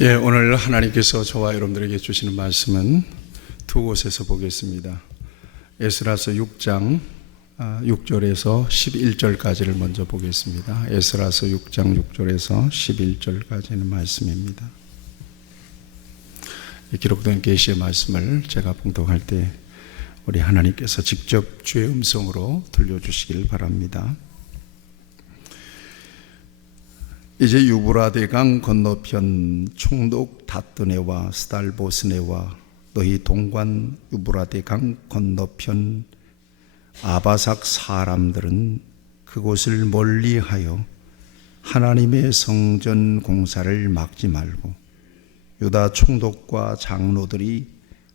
오늘 하나님께서 저와 여러분들에게 주시는 말씀은 두 곳에서 보겠습니다. 에스라서 6장 6절에서 11절까지를 먼저 보겠습니다. 에스라서 6장 6절에서 11절까지는 말씀입니다. 기록된 계시의 말씀을 제가 봉독할 때 우리 하나님께서 직접 주의 음성으로 들려주시길 바랍니다. 이제 유브라데강 건너편 총독 다뜨네와 스달보스네와 너희 동관 유브라데강 건너편 아바삭 사람들은 그곳을 멀리하여 하나님의 성전 공사를 막지 말고 유다 총독과 장로들이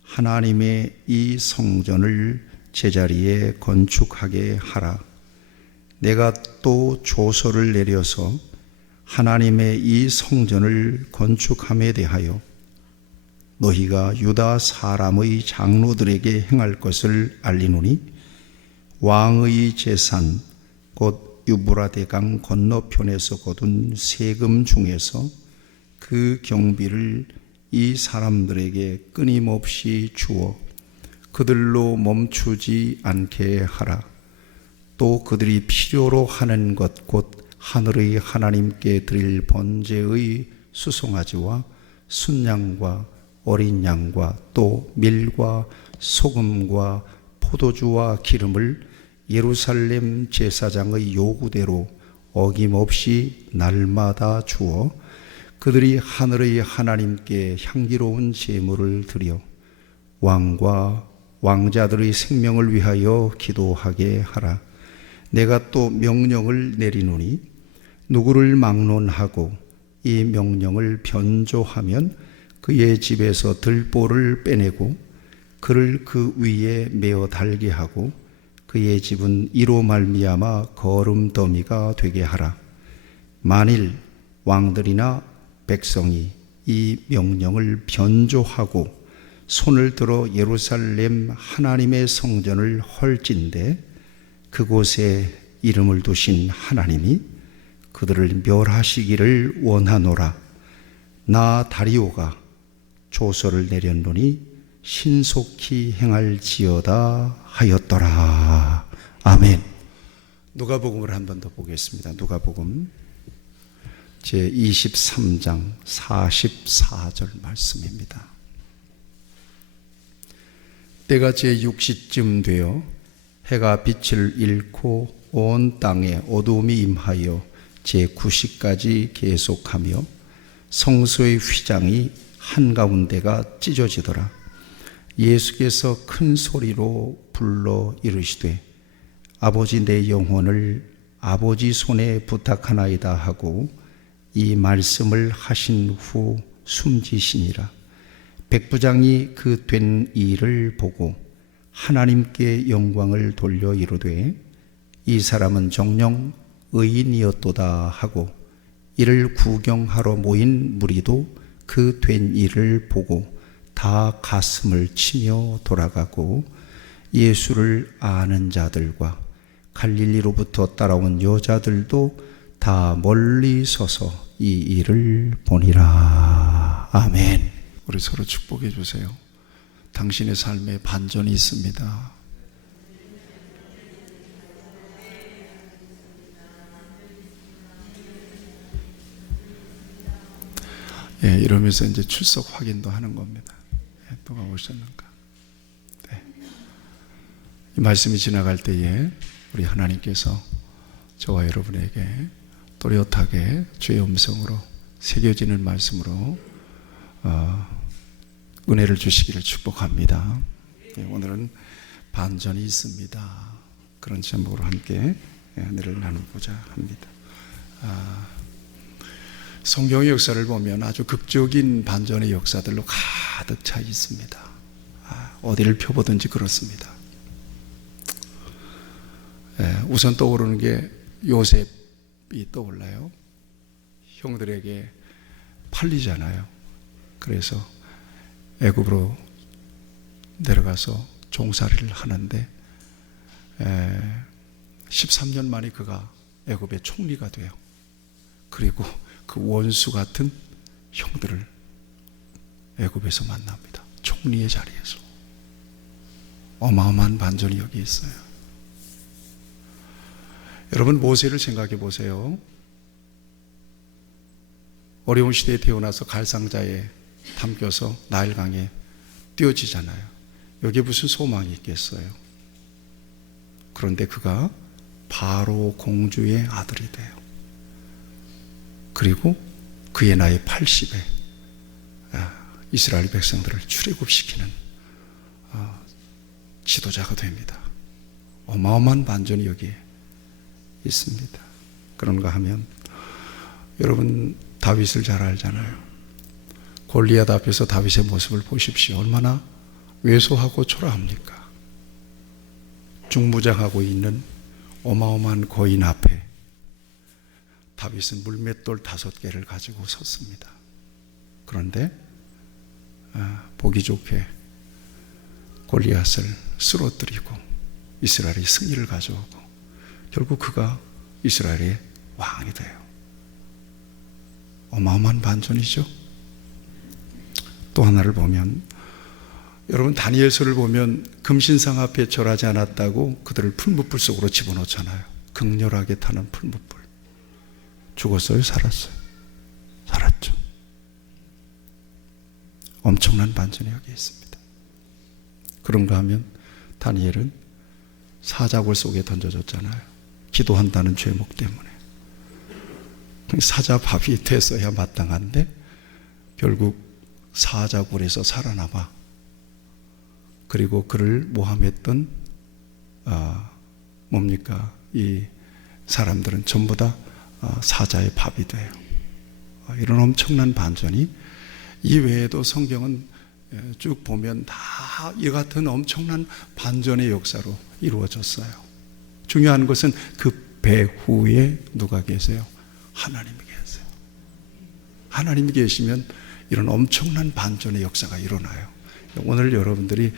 하나님의 이 성전을 제자리에 건축하게 하라. 내가 또 조서를 내려서 하나님의 이 성전을 건축함에 대하여 너희가 유다 사람의 장로들에게 행할 것을 알리노니 왕의 재산 곧 유브라데강 건너편에서 거둔 세금 중에서 그 경비를 이 사람들에게 끊임없이 주어 그들로 멈추지 않게 하라. 또 그들이 필요로 하는 것 곧 하늘의 하나님께 드릴 번제의 수송아지와 순양과 어린 양과 또 밀과 소금과 포도주와 기름을 예루살렘 제사장의 요구대로 어김없이 날마다 주어 그들이 하늘의 하나님께 향기로운 제물을 드려 왕과 왕자들의 생명을 위하여 기도하게 하라. 내가 또 명령을 내리노니 누구를 막론하고 이 명령을 변조하면 그의 집에서 들보를 빼내고 그를 그 위에 메어 달게 하고 그의 집은 이로 말미암아 거름더미가 되게 하라. 만일 왕들이나 백성이 이 명령을 변조하고 손을 들어 예루살렘 하나님의 성전을 헐진대 그곳에 이름을 두신 하나님이 그들을 멸하시기를 원하노라. 나 다리오가 조서를 내렸노니 신속히 행할지어다 하였더라. 아멘. 누가복음을 한 번 더 보겠습니다. 누가복음 제23장 44절 말씀입니다. 때가 제6시쯤 되어 해가 빛을 잃고 온 땅에 어두움이 임하여 제9시까지 계속하며 성소의 휘장이 한가운데가 찢어지더라. 예수께서 큰 소리로 불러 이르시되 아버지 내 영혼을 아버지 손에 부탁하나이다 하고 이 말씀을 하신 후 숨지시니라. 백부장이 그 된 일을 보고 하나님께 영광을 돌려 이르되 이 사람은 정녕 의인이었도다 하고 이를 구경하러 모인 무리도 그 된 일을 보고 다 가슴을 치며 돌아가고 예수를 아는 자들과 갈릴리로부터 따라온 여자들도 다 멀리 서서 이 일을 보니라. 아멘. 우리 서로 축복해 주세요. 당신의 삶에 반전이 있습니다. 이러면서 이제 출석 확인도 하는 겁니다. 누가 오셨는가? 이 말씀이 지나갈 때에 우리 하나님께서 저와 여러분에게 또렷하게 주의 음성으로 새겨지는 말씀으로 은혜를 주시기를 축복합니다. 오늘은 반전이 있습니다. 그런 제목으로 함께 은혜를 나누고자 합니다. 성경의 역사를 보면 아주 극적인 반전의 역사들로 가득 차 있습니다. 어디를 펴보든지 그렇습니다. 우선 떠오르는 게 요셉이 떠올라요. 형들에게 팔리잖아요. 그래서 애굽으로 내려가서 종살이를 하는데 13년 만에 그가 애굽의 총리가 돼요. 그리고 그 원수 같은 형들을 애굽에서 만납니다. 총리의 자리에서. 어마어마한 반전이 여기 있어요. 여러분, 모세를 생각해 보세요. 어려운 시대에 태어나서 갈상자에 담겨서 나일강에 뛰어지잖아요. 여기에 무슨 소망이 있겠어요? 그런데 그가 바로 공주의 아들이 돼요. 그리고 그의 나이 80에 이스라엘 백성들을 출애굽시키는 지도자가 됩니다. 어마어마한 반전이 여기에 있습니다. 그런가 하면 여러분, 다윗을 잘 알잖아요. 골리앗 앞에서 다윗의 모습을 보십시오. 얼마나 왜소하고 초라합니까? 중무장하고 있는 어마어마한 거인 앞에 다윗은 물맷돌 5개를 가지고 섰습니다. 그런데 보기 좋게 골리앗을 쓰러뜨리고 이스라엘의 승리를 가져오고 결국 그가 이스라엘의 왕이 돼요. 어마어마한 반전이죠. 또 하나를 보면, 여러분, 다니엘서를 보면 금신상 앞에 절하지 않았다고 그들을 풀무불 속으로 집어넣잖아요. 극렬하게 타는 풀무불. 죽었어요? 살았어요? 살았죠. 엄청난 반전이 여기 있습니다. 그런가 하면 다니엘은 사자굴 속에 던져졌잖아요. 기도한다는 죄목 때문에. 사자밥이 됐어야 마땅한데 결국 사자굴에서 살아남아 그리고 그를 모함했던 이 사람들은 전부 다 사자의 밥이 돼요. 이런 엄청난 반전이 이외에도 성경은 쭉 보면 다 이 같은 엄청난 반전의 역사로 이루어졌어요. 중요한 것은 그 배후에 누가 계세요? 하나님이 계세요. 하나님이 계시면 이런 엄청난 반전의 역사가 일어나요. 오늘 여러분들이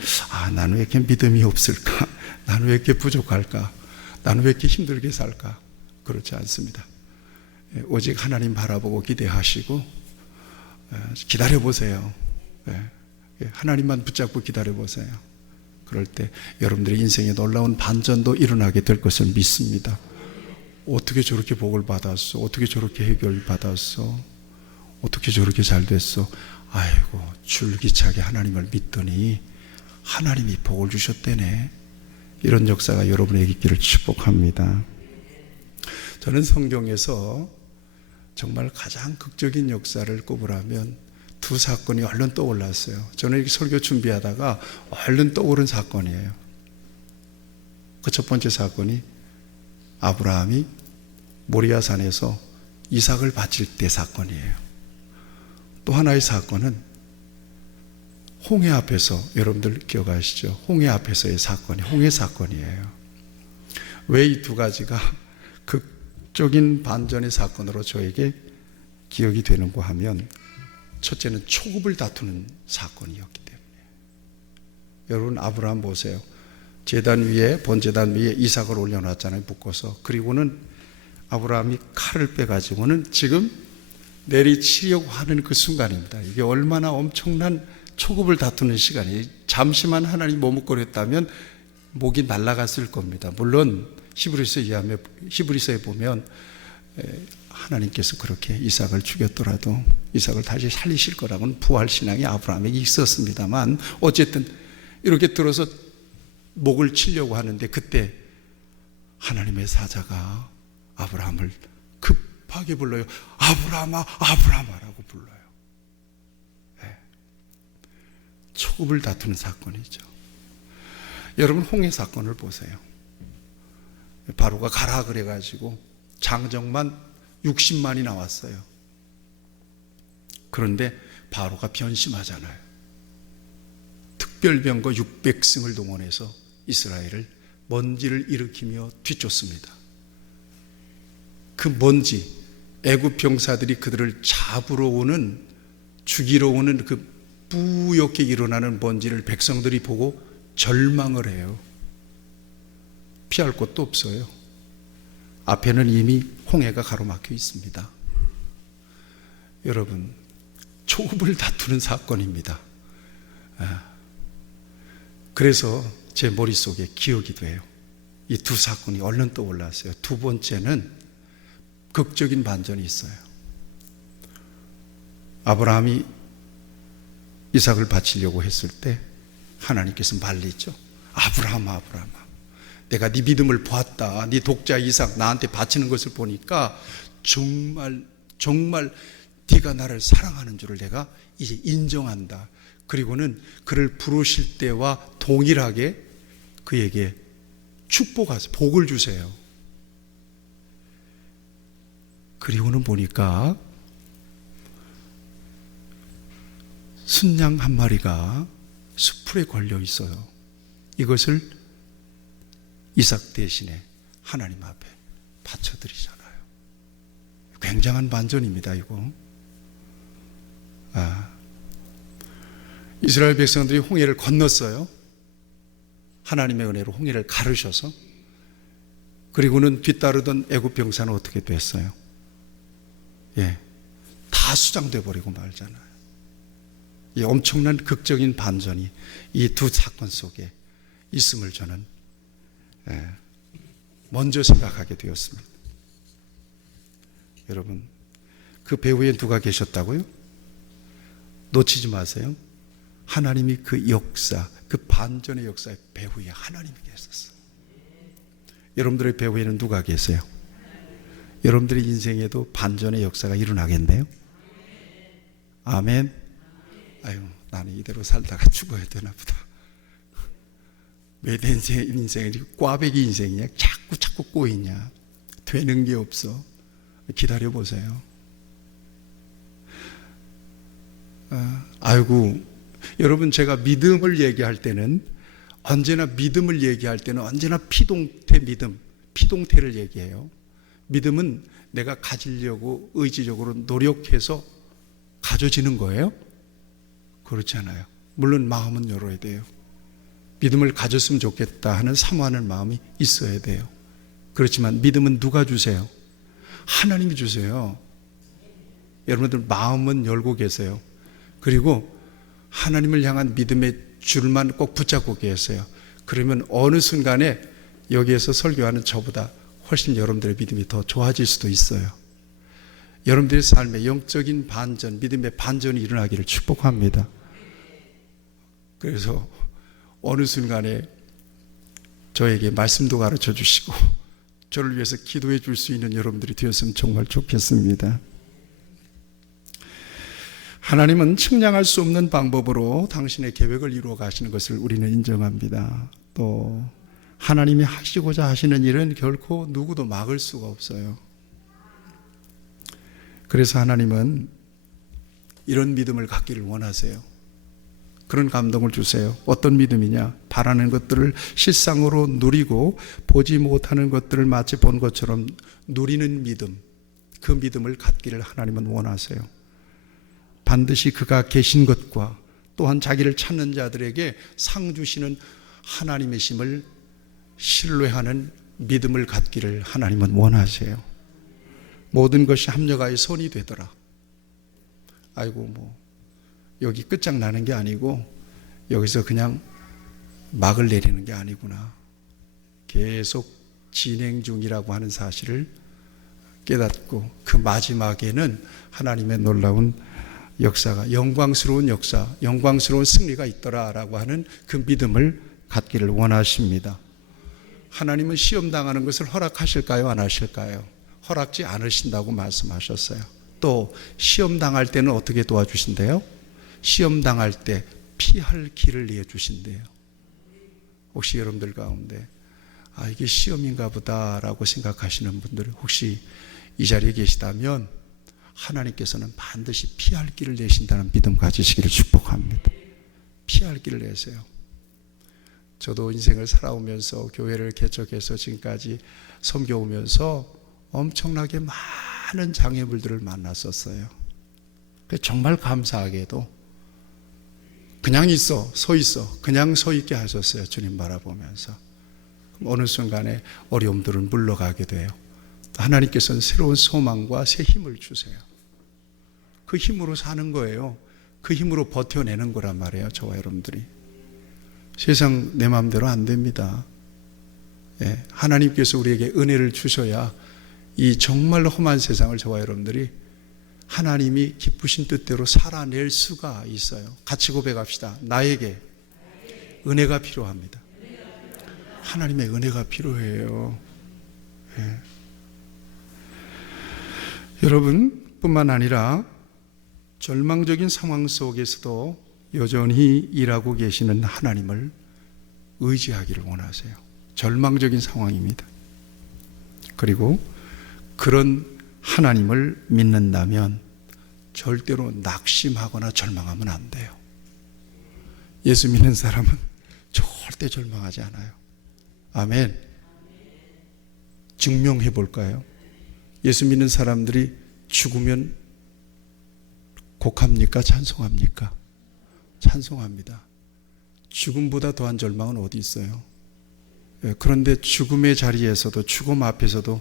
나는 왜 이렇게 믿음이 없을까? 나는 왜 이렇게 부족할까? 나는 왜 이렇게 힘들게 살까? 그렇지 않습니다. 오직 하나님 바라보고 기대하시고 기다려보세요. 하나님만 붙잡고 기다려보세요. 그럴 때 여러분들의 인생에 놀라운 반전도 일어나게 될 것을 믿습니다. 어떻게 저렇게 복을 받았어? 어떻게 저렇게 해결받았어? 어떻게 저렇게 잘 됐어? 아이고, 줄기차게 하나님을 믿더니 하나님이 복을 주셨대네. 이런 역사가 여러분에게 있기를 축복합니다. 저는 성경에서 정말 가장 극적인 역사를 꼽으라면 두 사건이 얼른 떠올랐어요. 저는 이 설교 준비하다가 얼른 떠오른 사건이에요. 그 첫 번째 사건이 아브라함이 모리아산에서 이삭을 바칠 때 사건이에요. 또 하나의 사건은 홍해 앞에서, 여러분들 기억하시죠? 홍해 앞에서의 사건이 홍해 사건이에요. 왜 이 두 가지가 극적인 반전의 사건으로 저에게 기억이 되는가 하면, 첫째는 초급을 다투는 사건이었기 때문에. 여러분, 아브라함 보세요. 제단 위에, 번제단 위에 이삭을 올려놨잖아요, 묶어서. 그리고는 아브라함이 칼을 빼가지고는 지금 내리치려고 하는 그 순간입니다. 이게 얼마나 엄청난 초급을 다투는 시간이에요. 잠시만 하나님 머뭇거렸다면 목이 날아갔을 겁니다. 물론 히브리서에 보면 하나님께서 그렇게 이삭을 죽였더라도 이삭을 다시 살리실 거라고는 부활신앙이 아브라함에게 있었습니다만, 어쨌든 이렇게 들어서 목을 치려고 하는데 그때 하나님의 사자가 아브라함을 급하게 불러요. 아브라함아, 아브라함아라고 불러요. 네. 초급을 다투는 사건이죠. 여러분, 홍해 사건을 보세요. 바로가 가라 그래가지고 장정만 60만이 나왔어요. 그런데 바로가 변심하잖아요. 특별병거 600승을 동원해서 이스라엘을 먼지를 일으키며 뒤쫓습니다. 그 먼지, 애굽 병사들이 그들을 잡으러 오는, 죽이러 오는 그 뿌옇게 일어나는 먼지를 백성들이 보고 절망을 해요. 피할 곳도 없어요. 앞에는 이미 홍해가 가로막혀 있습니다. 여러분, 초급을 다투는 사건입니다. 그래서 제 머릿속에 기억이 돼요. 이 두 사건이 얼른 떠올랐어요. 두 번째는 극적인 반전이 있어요. 아브라함이 이삭을 바치려고 했을 때 하나님께서 말리죠. 아브라함아, 내가 네 믿음을 보았다. 네 독자 이삭 나한테 바치는 것을 보니까 정말 네가 나를 사랑하는 줄을 내가 이제 인정한다. 그리고는 그를 부르실 때와 동일하게 그에게 축복하세요. 복을 주세요. 그리고는 보니까 순양 한 마리가 수풀에 걸려 있어요. 이것을 이삭 대신에 하나님 앞에 바쳐드리잖아요. 굉장한 반전입니다, 이거. 이스라엘 백성들이 홍해를 건넜어요. 하나님의 은혜로 홍해를 가르셔서. 그리고는 뒤따르던 애굽 병사는 어떻게 됐어요? 다 수장돼 버리고 말잖아요. 이 엄청난 극적인 반전이 이 두 사건 속에 있음을 저는 먼저 생각하게 되었습니다. 여러분, 그 배후에 누가 계셨다고요? 놓치지 마세요. 하나님이 그 역사, 그 반전의 역사의 배후에 하나님이 계셨어요. 여러분들의 배후에는 누가 계세요? 여러분들의 인생에도 반전의 역사가 일어나겠네요. 아멘. 아유, 나는 이대로 살다가 죽어야 되나 보다. 왜 내 인생이 꽈배기 인생이냐? 자꾸 꼬이냐? 되는 게 없어. 기다려보세요. 아이고, 여러분, 제가 믿음을 얘기할 때는 언제나 피동태 믿음, 피동태를 얘기해요. 믿음은 내가 가지려고 의지적으로 노력해서 가져지는 거예요? 그렇지 않아요. 물론 마음은 열어야 돼요. 믿음을 가졌으면 좋겠다 하는 사모하는 마음이 있어야 돼요. 그렇지만 믿음은 누가 주세요? 하나님이 주세요. 여러분들 마음은 열고 계세요. 그리고 하나님을 향한 믿음의 줄만 꼭 붙잡고 계세요. 그러면 어느 순간에 여기에서 설교하는 저보다 훨씬 여러분들의 믿음이 더 좋아질 수도 있어요. 여러분들의 삶에 영적인 반전, 믿음의 반전이 일어나기를 축복합니다. 그래서 어느 순간에 저에게 말씀도 가르쳐 주시고 저를 위해서 기도해 줄 수 있는 여러분들이 되었으면 정말 좋겠습니다. 하나님은 측량할 수 없는 방법으로 당신의 계획을 이루어 가시는 것을 우리는 인정합니다. 또 하나님이 하시고자 하시는 일은 결코 누구도 막을 수가 없어요. 그래서 하나님은 이런 믿음을 갖기를 원하세요. 그런 감동을 주세요. 어떤 믿음이냐? 바라는 것들을 실상으로 누리고 보지 못하는 것들을 마치 본 것처럼 누리는 믿음, 그 믿음을 갖기를 하나님은 원하세요. 반드시 그가 계신 것과 또한 자기를 찾는 자들에게 상 주시는 하나님의 심을 신뢰하는 믿음을 갖기를 하나님은 원하세요. 모든 것이 합력하여 선이 되더라. 아이고, 여기 끝장나는 게 아니고 여기서 그냥 막을 내리는 게 아니구나. 계속 진행 중이라고 하는 사실을 깨닫고 그 마지막에는 하나님의 놀라운 역사가, 영광스러운 역사, 영광스러운 승리가 있더라라고 하는 그 믿음을 갖기를 원하십니다. 하나님은 시험당하는 것을 허락하실까요? 안 하실까요? 허락지 않으신다고 말씀하셨어요. 또 시험당할 때는 어떻게 도와주신대요? 시험당할 때 피할 길을 내주신대요. 혹시 여러분들 가운데 이게 시험인가 보다라고 생각하시는 분들 혹시 이 자리에 계시다면 하나님께서는 반드시 피할 길을 내신다는 믿음 가지시기를 축복합니다. 피할 길을 내세요. 저도 인생을 살아오면서 교회를 개척해서 지금까지 섬겨오면서 엄청나게 많은 장애물들을 만났었어요. 정말 감사하게도 그냥 서 있어. 그냥 서 있게 하셨어요. 주님 바라보면서. 어느 순간에 어려움들은 물러가게 돼요. 하나님께서는 새로운 소망과 새 힘을 주세요. 그 힘으로 사는 거예요. 그 힘으로 버텨내는 거란 말이에요. 저와 여러분들이. 세상 내 마음대로 안 됩니다. 예, 하나님께서 우리에게 은혜를 주셔야 이 정말 험한 세상을 저와 여러분들이 하나님이 기쁘신 뜻대로 살아낼 수가 있어요. 같이 고백합시다. 나에게 은혜가 필요합니다. 하나님의 은혜가 필요해요. 예. 여러분 뿐만 아니라 절망적인 상황 속에서도 여전히 일하고 계시는 하나님을 의지하기를 원하세요. 절망적인 상황입니다. 그리고 그런 하나님을 믿는다면 절대로 낙심하거나 절망하면 안 돼요. 예수 믿는 사람은 절대 절망하지 않아요. 아멘. 증명해 볼까요? 예수 믿는 사람들이 죽으면 곡합니까? 찬송합니까? 찬송합니다. 죽음보다 더한 절망은 어디 있어요? 그런데 죽음의 자리에서도, 죽음 앞에서도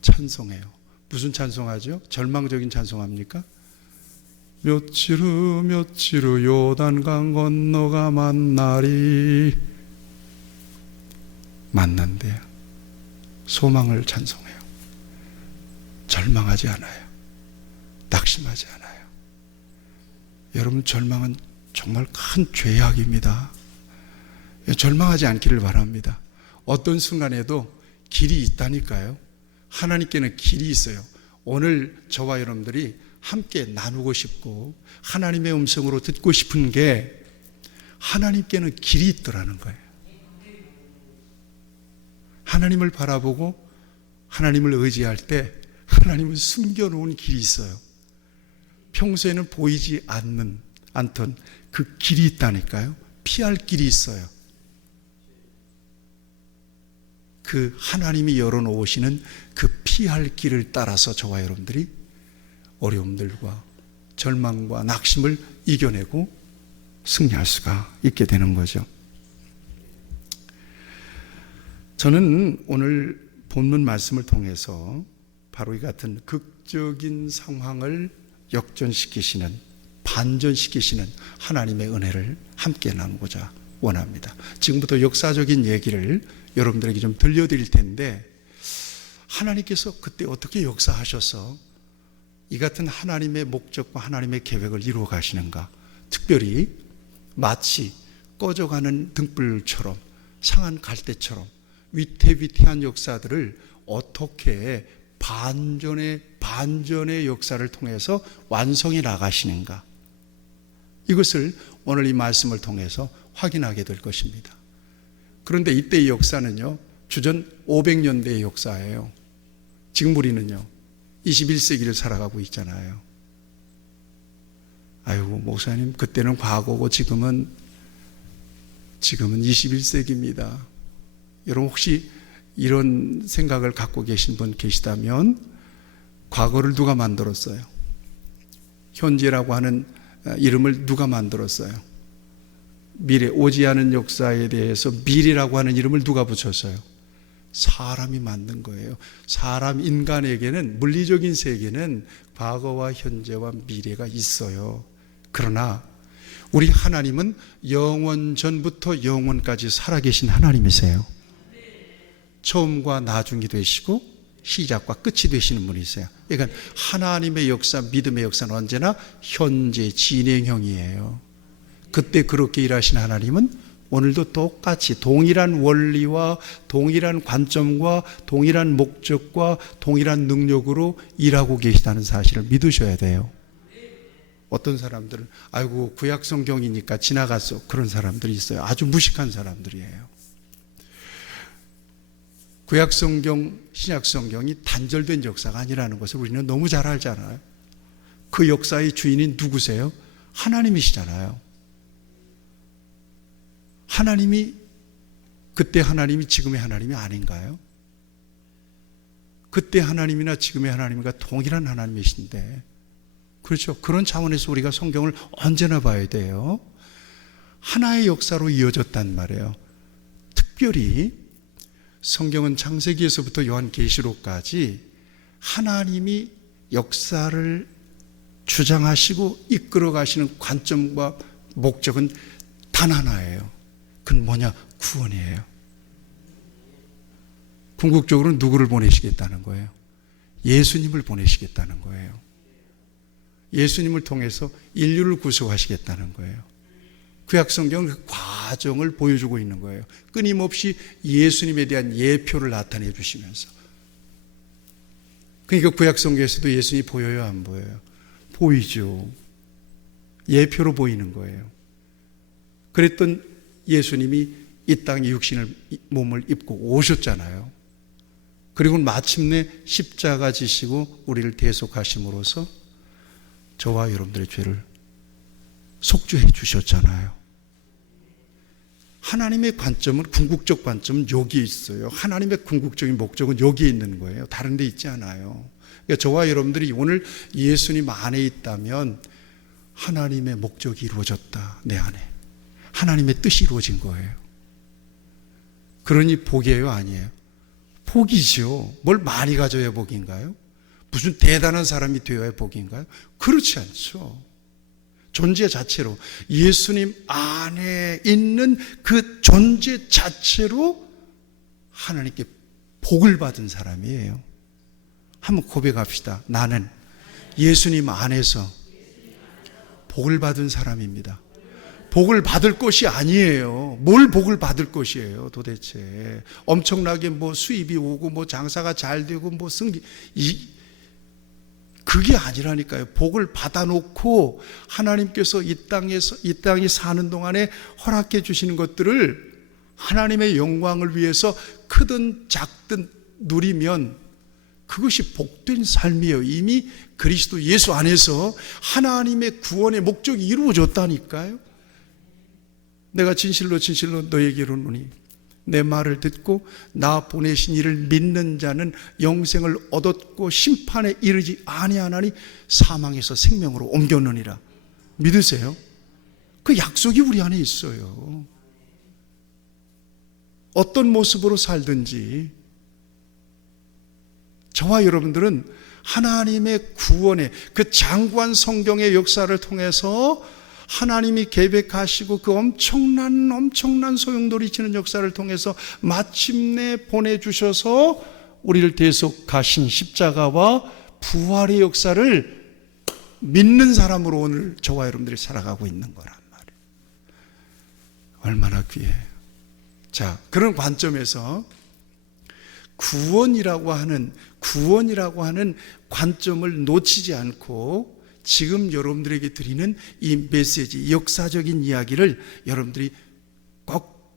찬송해요. 무슨 찬송하죠? 절망적인 찬송합니까? 며칠 후 요단강 건너가 만나리. 만난대요. 소망을 찬송해요. 절망하지 않아요. 낙심하지 않아요. 여러분, 절망은 정말 큰 죄악입니다. 절망하지 않기를 바랍니다. 어떤 순간에도 길이 있다니까요. 하나님께는 길이 있어요. 오늘 저와 여러분들이 함께 나누고 싶고 하나님의 음성으로 듣고 싶은 게 하나님께는 길이 있더라는 거예요. 하나님을 바라보고 하나님을 의지할 때 하나님은 숨겨놓은 길이 있어요. 평소에는 보이지 않던 그 길이 있다니까요. 피할 길이 있어요. 그 하나님이 열어놓으시는 그 피할 길을 따라서 저와 여러분들이 어려움들과 절망과 낙심을 이겨내고 승리할 수가 있게 되는 거죠. 저는 오늘 본문 말씀을 통해서 바로 이 같은 극적인 상황을 역전시키시는, 반전시키시는 하나님의 은혜를 함께 나누고자 원합니다. 지금부터 역사적인 얘기를 여러분들에게 좀 들려드릴 텐데, 하나님께서 그때 어떻게 역사하셔서 이 같은 하나님의 목적과 하나님의 계획을 이루어 가시는가, 특별히 마치 꺼져가는 등불처럼, 상한 갈대처럼 위태위태한 역사들을 어떻게 반전의 역사를 통해서 완성해 나가시는가, 이것을 오늘 이 말씀을 통해서 확인하게 될 것입니다. 그런데 이때의 역사는요, 주전 500년대의 역사예요. 지금 우리는요 21세기를 살아가고 있잖아요. 아이고 목사님, 그때는 과거고 지금은 21세기입니다. 여러분 혹시 이런 생각을 갖고 계신 분 계시다면, 과거를 누가 만들었어요? 현재라고 하는 이름을 누가 만들었어요? 미래, 오지 않은 역사에 대해서 미래라고 하는 이름을 누가 붙였어요? 사람이 만든 거예요. 인간에게는, 물리적인 세계는 과거와 현재와 미래가 있어요. 그러나 우리 하나님은 영원 전부터 영원까지 살아계신 하나님이세요. 처음과 나중이 되시고 시작과 끝이 되시는 분이세요. 그러니까 하나님의 역사, 믿음의 역사는 언제나 현재 진행형이에요. 그때 그렇게 일하신 하나님은 오늘도 똑같이 동일한 원리와 동일한 관점과 동일한 목적과 동일한 능력으로 일하고 계시다는 사실을 믿으셔야 돼요. 어떤 사람들은 아이고 구약 성경이니까 지나갔어, 그런 사람들이 있어요. 아주 무식한 사람들이에요. 구약 성경, 신약 성경이 단절된 역사가 아니라는 것을 우리는 너무 잘 알잖아요. 그 역사의 주인이 누구세요? 하나님이시잖아요. 하나님이, 그때 하나님이 지금의 하나님이 아닌가요? 그때 하나님이나 지금의 하나님과 동일한 하나님이신데, 그렇죠. 그런 차원에서 우리가 성경을 언제나 봐야 돼요. 하나의 역사로 이어졌단 말이에요. 특별히 성경은 창세기에서부터 요한계시록까지 하나님이 역사를 주장하시고 이끌어 가시는 관점과 목적은 단 하나예요. 그건 뭐냐? 구원이에요. 궁극적으로 누구를 보내시겠다는 거예요? 예수님을 보내시겠다는 거예요. 예수님을 통해서 인류를 구속하시겠다는 거예요. 구약성경은 그 과정을 보여주고 있는 거예요. 끊임없이 예수님에 대한 예표를 나타내 주시면서. 그러니까 구약성경에서도 예수님이 보여요, 안 보여요? 보이죠. 예표로 보이는 거예요. 그랬던 예수님이 이 땅에 육신을 몸을 입고 오셨잖아요. 그리고 마침내 십자가 지시고 우리를 대속하심으로써 저와 여러분들의 죄를 속죄해 주셨잖아요. 하나님의 관점은, 궁극적 관점은 여기에 있어요. 하나님의 궁극적인 목적은 여기에 있는 거예요. 다른 데 있지 않아요. 그러니까 저와 여러분들이 오늘 예수님 안에 있다면 하나님의 목적이 이루어졌다. 내 안에 하나님의 뜻이 이루어진 거예요. 그러니 복이에요, 아니에요? 복이죠. 뭘 많이 가져야 복인가요? 무슨 대단한 사람이 되어야 복인가요? 그렇지 않죠. 존재 자체로, 예수님 안에 있는 그 존재 자체로 하나님께 복을 받은 사람이에요. 한번 고백합시다. 나는 예수님 안에서 복을 받은 사람입니다. 복을 받을 것이 아니에요. 뭘 복을 받을 것이에요, 도대체. 엄청나게 뭐 수입이 오고 뭐 장사가 잘 되고 뭐 승리, 그게 아니라니까요. 복을 받아놓고 하나님께서 이 땅에 사는 동안에 허락해 주시는 것들을 하나님의 영광을 위해서 크든 작든 누리면 그것이 복된 삶이에요. 이미 그리스도 예수 안에서 하나님의 구원의 목적이 이루어졌다니까요. 내가 진실로 너에게 이르노니 내 말을 듣고 나 보내신 이를 믿는 자는 영생을 얻었고 심판에 이르지 아니하나니 사망에서 생명으로 옮겼느니라. 믿으세요? 그 약속이 우리 안에 있어요. 어떤 모습으로 살든지 저와 여러분들은 하나님의 구원의 그 장구한 성경의 역사를 통해서 하나님이 계획하시고 그 엄청난 소용돌이치는 역사를 통해서 마침내 보내주셔서 우리를 대속하신 십자가와 부활의 역사를 믿는 사람으로 오늘 저와 여러분들이 살아가고 있는 거란 말이에요. 얼마나 귀해요. 자, 그런 관점에서 구원이라고 하는 관점을 놓치지 않고 지금 여러분들에게 드리는 이 메시지, 역사적인 이야기를 여러분들이 꼭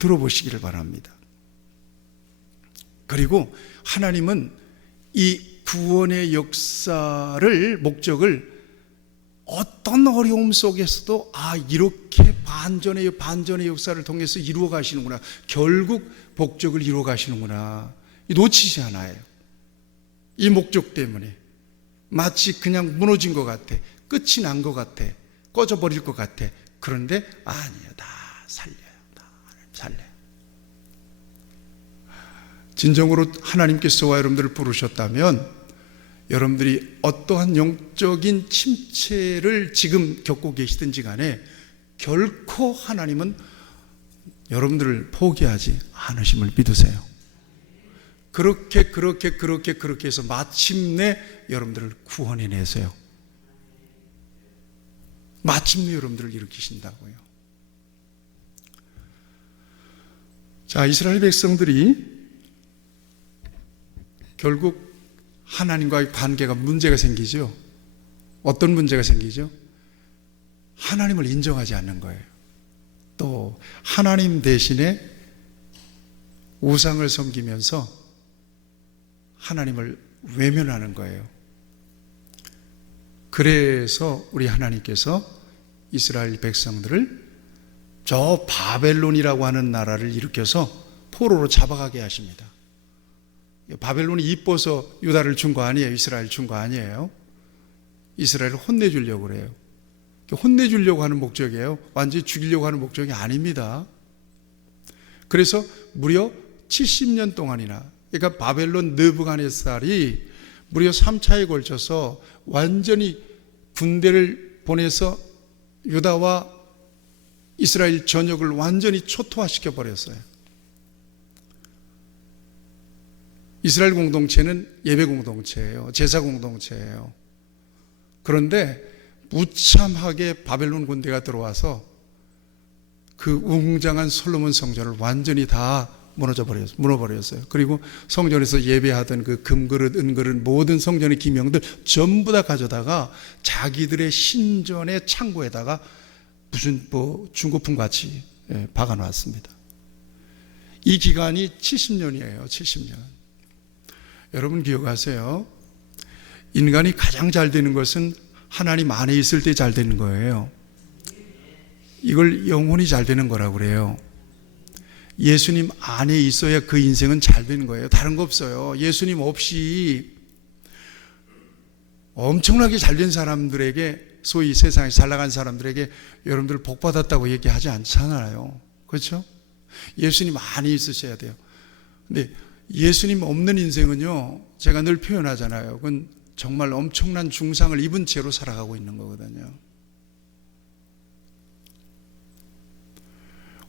들어보시기를 바랍니다. 그리고 하나님은 이 구원의 역사를, 목적을 어떤 어려움 속에서도 이렇게 반전의 역사를 통해서 이루어 가시는구나. 결국 목적을 이루어 가시는구나. 놓치지 않아요. 이 목적 때문에. 마치 그냥 무너진 것 같아. 끝이 난 것 같아. 꺼져버릴 것 같아. 그런데 아니에요. 다 살려요. 다 살려요. 진정으로 하나님께서 저와 여러분들을 부르셨다면 여러분들이 어떠한 영적인 침체를 지금 겪고 계시든지 간에 결코 하나님은 여러분들을 포기하지 않으심을 믿으세요. 그렇게 해서 마침내 여러분들을 구원해내세요. 마침내 여러분들을 일으키신다고요. 자, 이스라엘 백성들이 결국 하나님과의 관계가 문제가 생기죠. 어떤 문제가 생기죠? 하나님을 인정하지 않는 거예요. 또 하나님 대신에 우상을 섬기면서 하나님을 외면하는 거예요. 그래서 우리 하나님께서 이스라엘 백성들을 저 바벨론이라고 하는 나라를 일으켜서 포로로 잡아가게 하십니다. 바벨론이 이뻐서 유다를 준 거 아니에요. 이스라엘 준 거 아니에요. 이스라엘을 혼내주려고 그래요. 혼내주려고 하는 목적이에요. 완전히 죽이려고 하는 목적이 아닙니다. 그래서 무려 70년 동안이나, 그러니까 바벨론 느부갓네살이 무려 3차에 걸쳐서 완전히 군대를 보내서 유다와 이스라엘 전역을 완전히 초토화시켜 버렸어요. 이스라엘 공동체는 예배 공동체예요. 제사 공동체예요. 그런데 무참하게 바벨론 군대가 들어와서 그 웅장한 솔로몬 성전을 완전히 다 무너버렸어요. 그리고 성전에서 예배하던 그 금그릇, 은그릇, 모든 성전의 기명들 전부 다 가져다가 자기들의 신전의 창고에다가 무슨 중고품 같이 박아놨습니다. 이 기간이 70년이에요. 70년. 여러분 기억하세요. 인간이 가장 잘 되는 것은 하나님 안에 있을 때 잘 되는 거예요. 이걸 영혼이 잘 되는 거라고 그래요. 예수님 안에 있어야 그 인생은 잘 되는 거예요. 다른 거 없어요. 예수님 없이 엄청나게 잘 된 사람들에게, 소위 세상에 잘 나간 사람들에게 여러분들 복 받았다고 얘기하지 않잖아요. 그렇죠? 예수님 안에 있으셔야 돼요. 근데 예수님 없는 인생은요, 제가 늘 표현하잖아요. 그건 정말 엄청난 중상을 입은 채로 살아가고 있는 거거든요.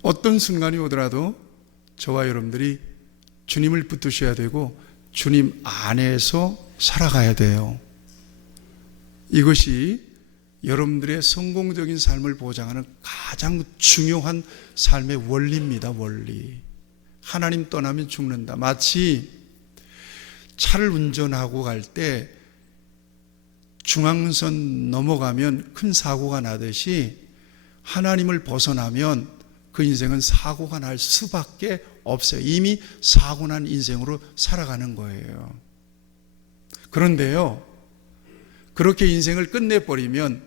어떤 순간이 오더라도 저와 여러분들이 주님을 붙드셔야 되고 주님 안에서 살아가야 돼요. 이것이 여러분들의 성공적인 삶을 보장하는 가장 중요한 삶의 원리입니다. 원리. 하나님 떠나면 죽는다. 마치 차를 운전하고 갈 때 중앙선 넘어가면 큰 사고가 나듯이 하나님을 벗어나면 그 인생은 사고가 날 수밖에 없어요. 이미 사고 난 인생으로 살아가는 거예요. 그런데요, 그렇게 인생을 끝내버리면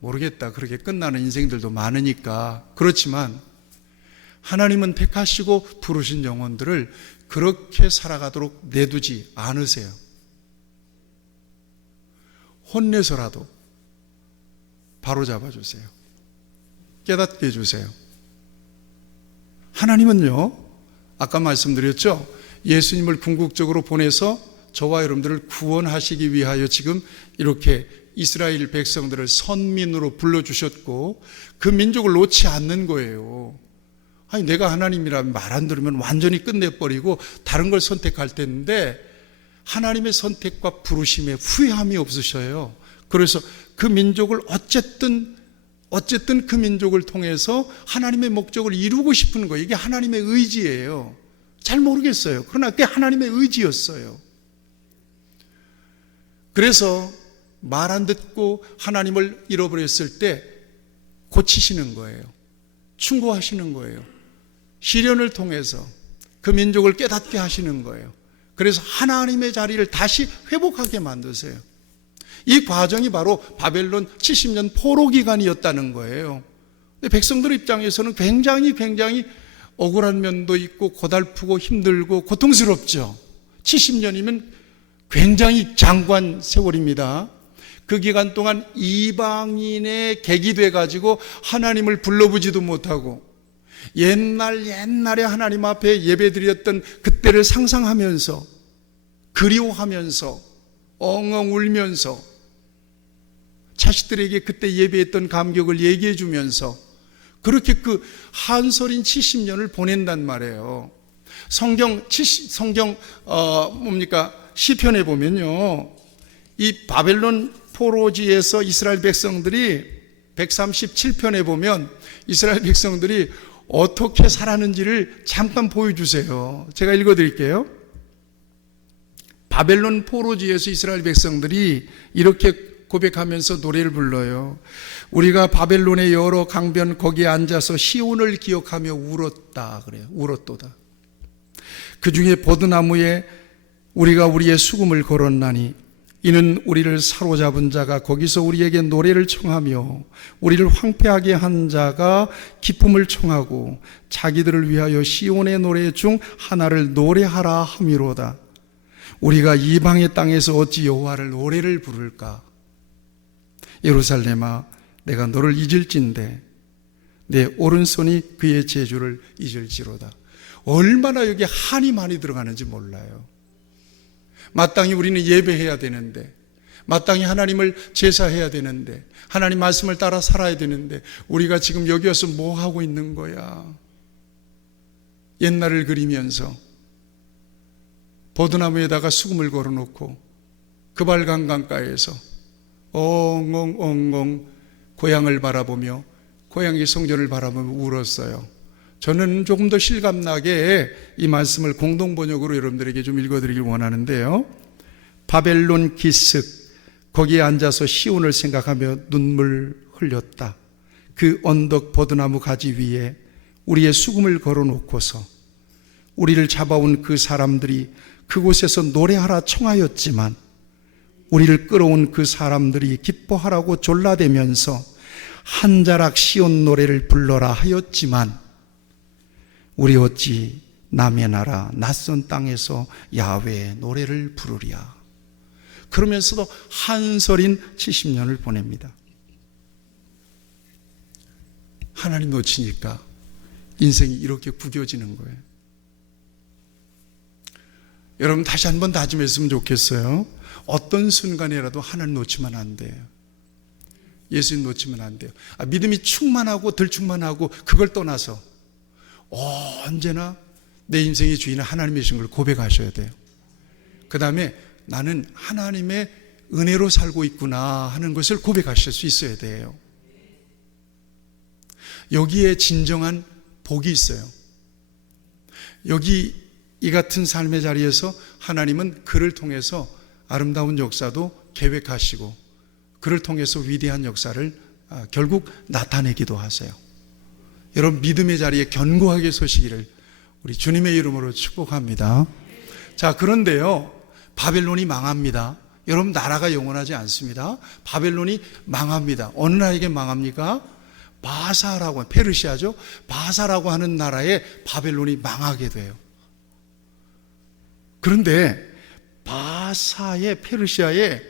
모르겠다, 그렇게 끝나는 인생들도 많으니까. 그렇지만 하나님은 택하시고 부르신 영혼들을 그렇게 살아가도록 내두지 않으세요. 혼내서라도 바로잡아 주세요. 깨닫게 해주세요. 하나님은요, 아까 말씀드렸죠, 예수님을 궁극적으로 보내서 저와 여러분들을 구원하시기 위하여 지금 이렇게 이스라엘 백성들을 선민으로 불러주셨고 그 민족을 놓지 않는 거예요. 아니, 내가 하나님이라면 말 안 들으면 완전히 끝내버리고 다른 걸 선택할 텐데 하나님의 선택과 부르심에 후회함이 없으셔요. 그래서 그 민족을 어쨌든 그 민족을 통해서 하나님의 목적을 이루고 싶은 거예요. 이게 하나님의 의지예요. 잘 모르겠어요. 그러나 그게 하나님의 의지였어요. 그래서 말 안 듣고 하나님을 잃어버렸을 때 고치시는 거예요. 충고하시는 거예요. 시련을 통해서 그 민족을 깨닫게 하시는 거예요. 그래서 하나님의 자리를 다시 회복하게 만드세요. 이 과정이 바로 바벨론 70년 포로 기간이었다는 거예요. 근데 백성들 입장에서는 굉장히 억울한 면도 있고 고달프고 힘들고 고통스럽죠. 70년이면 굉장히 장관 세월입니다. 그 기간 동안 이방인의 객이 돼가지고 하나님을 불러보지도 못하고 옛날에 하나님 앞에 예배드렸던 그때를 상상하면서 그리워하면서 엉엉 울면서 자식들에게 그때 예배했던 감격을 얘기해 주면서 그렇게 그 한설인 70년을 보낸단 말이에요. 시편에 보면요, 이 바벨론 포로지에서 이스라엘 백성들이 137편에 보면 이스라엘 백성들이 어떻게 살았는지를 잠깐 보여주세요. 제가 읽어드릴게요. 바벨론 포로지에서 이스라엘 백성들이 이렇게 고백하면서 노래를 불러요. 우리가 바벨론의 여러 강변 거기에 앉아서 시온을 기억하며 울었다 그래요. 울었도다. 그 중에 버드나무에 우리가 우리의 수금을 걸었나니 이는 우리를 사로잡은 자가 거기서 우리에게 노래를 청하며 우리를 황폐하게 한 자가 기쁨을 청하고 자기들을 위하여 시온의 노래 중 하나를 노래하라 함이로다. 우리가 이방의 땅에서 어찌 여호와를 노래를 부를까? 예루살렘아, 내가 너를 잊을진대 내 오른손이 그의 제주를 잊을지로다. 얼마나 여기 한이 많이 들어가는지 몰라요. 마땅히 우리는 예배해야 되는데, 마땅히 하나님을 제사해야 되는데, 하나님 말씀을 따라 살아야 되는데, 우리가 지금 여기 와서 뭐 하고 있는 거야? 옛날을 그리면서 버드나무에다가 수금을 걸어놓고 그발강 강가에서 엉엉엉엉 고향을 바라보며, 고향의 성전을 바라보며 울었어요. 저는 조금 더 실감나게 이 말씀을 공동번역으로 여러분들에게 좀 읽어드리길 원하는데요. 바벨론 기슭, 거기에 앉아서 시온을 생각하며 눈물 흘렸다. 그 언덕 버드나무 가지 위에 우리의 수금을 걸어놓고서 우리를 잡아온 그 사람들이 그곳에서 노래하라 청하였지만, 우리를 끌어온 그 사람들이 기뻐하라고 졸라대면서 한 자락 시온 노래를 불러라 하였지만, 우리 어찌 남의 나라 낯선 땅에서 야훼의 노래를 부르랴. 그러면서도 한설인 70년을 보냅니다. 하나님 놓치니까 인생이 이렇게 구겨지는 거예요. 여러분 다시 한번 다짐했으면 좋겠어요. 어떤 순간이라도 하나님 놓치면 안 돼요. 예수님 놓치면 안 돼요. 믿음이 충만하고 덜 충만하고 그걸 떠나서 언제나 내 인생의 주인은 하나님이신 걸 고백하셔야 돼요. 그 다음에 나는 하나님의 은혜로 살고 있구나 하는 것을 고백하실 수 있어야 돼요. 여기에 진정한 복이 있어요. 여기 이 같은 삶의 자리에서 하나님은 그를 통해서 아름다운 역사도 계획하시고, 그를 통해서 위대한 역사를 결국 나타내기도 하세요. 여러분 믿음의 자리에 견고하게 서시기를 우리 주님의 이름으로 축복합니다. 자, 그런데요, 바벨론이 망합니다. 여러분 나라가 영원하지 않습니다. 바벨론이 망합니다. 어느 나라에게 망합니까? 바사라고, 페르시아죠. 바사라고 하는 나라에 바벨론이 망하게 돼요. 그런데 바사의, 페르시아에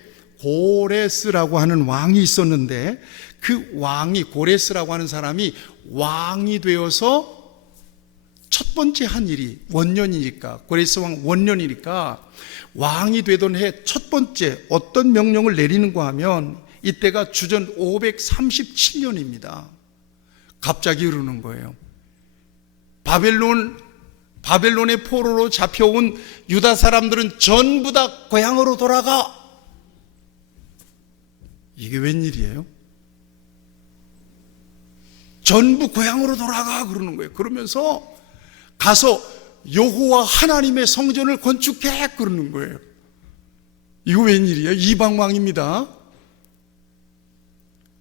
고레스라고 하는 왕이 있었는데, 그 왕이, 고레스라고 하는 사람이 왕이 되어서 첫 번째 한 일이 원년이니까, 고레스 왕 원년이니까 왕이 되던 해 첫 번째 어떤 명령을 내리는가 하면, 이때가 주전 537년입니다. 갑자기 이러는 거예요. 바벨론의 포로로 잡혀온 유다 사람들은 전부 다 고향으로 돌아가. 이게 웬일이에요? 전부 고향으로 돌아가 그러는 거예요. 그러면서 가서 여호와 하나님의 성전을 건축해 그러는 거예요. 이거 웬일이에요? 이방왕입니다.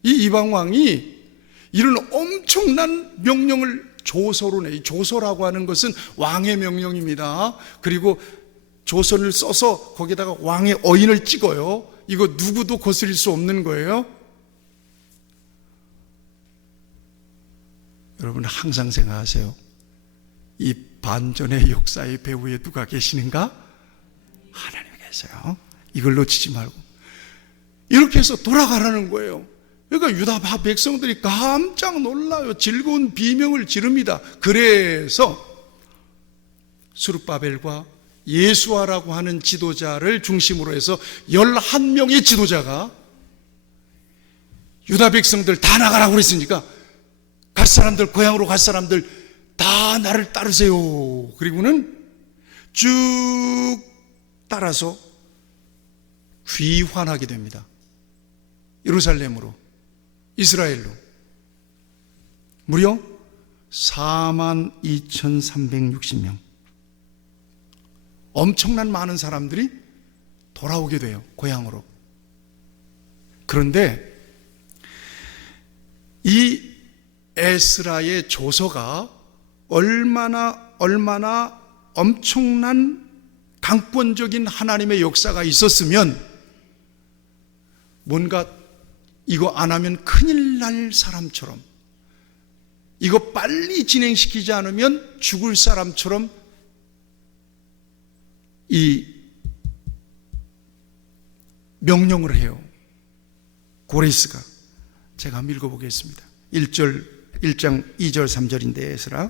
이 이방왕이 이런 엄청난 명령을 조서로 내. 조서라고 하는 것은 왕의 명령입니다. 그리고 조선을 써서 거기다가 왕의 어인을 찍어요. 이거 누구도 거스릴 수 없는 거예요. 여러분 항상 생각하세요. 이 반전의 역사의 배후에 누가 계시는가? 하나님 계세요. 이걸 놓치지 말고 이렇게 해서 돌아가라는 거예요. 그러니까 유다 백성들이 깜짝 놀라요. 즐거운 비명을 지릅니다. 그래서 스룹바벨과 예수아라고 하는 지도자를 중심으로 해서 11명의 지도자가 유다 백성들 다 나가라고 그랬으니까 갈 사람들, 고향으로 갈 사람들 다 나를 따르세요. 그리고는 쭉 따라서 귀환하게 됩니다. 예루살렘으로, 이스라엘로. 무려 42,360명. 엄청난 많은 사람들이 돌아오게 돼요, 고향으로. 그런데 이 에스라의 조서가 얼마나 엄청난 강권적인 하나님의 역사가 있었으면, 뭔가 이거 안 하면 큰일 날 사람처럼, 이거 빨리 진행시키지 않으면 죽을 사람처럼 이 명령을 해요. 고레스가. 제가 한번 읽어보겠습니다. 1장 2절 3절인데 에스라.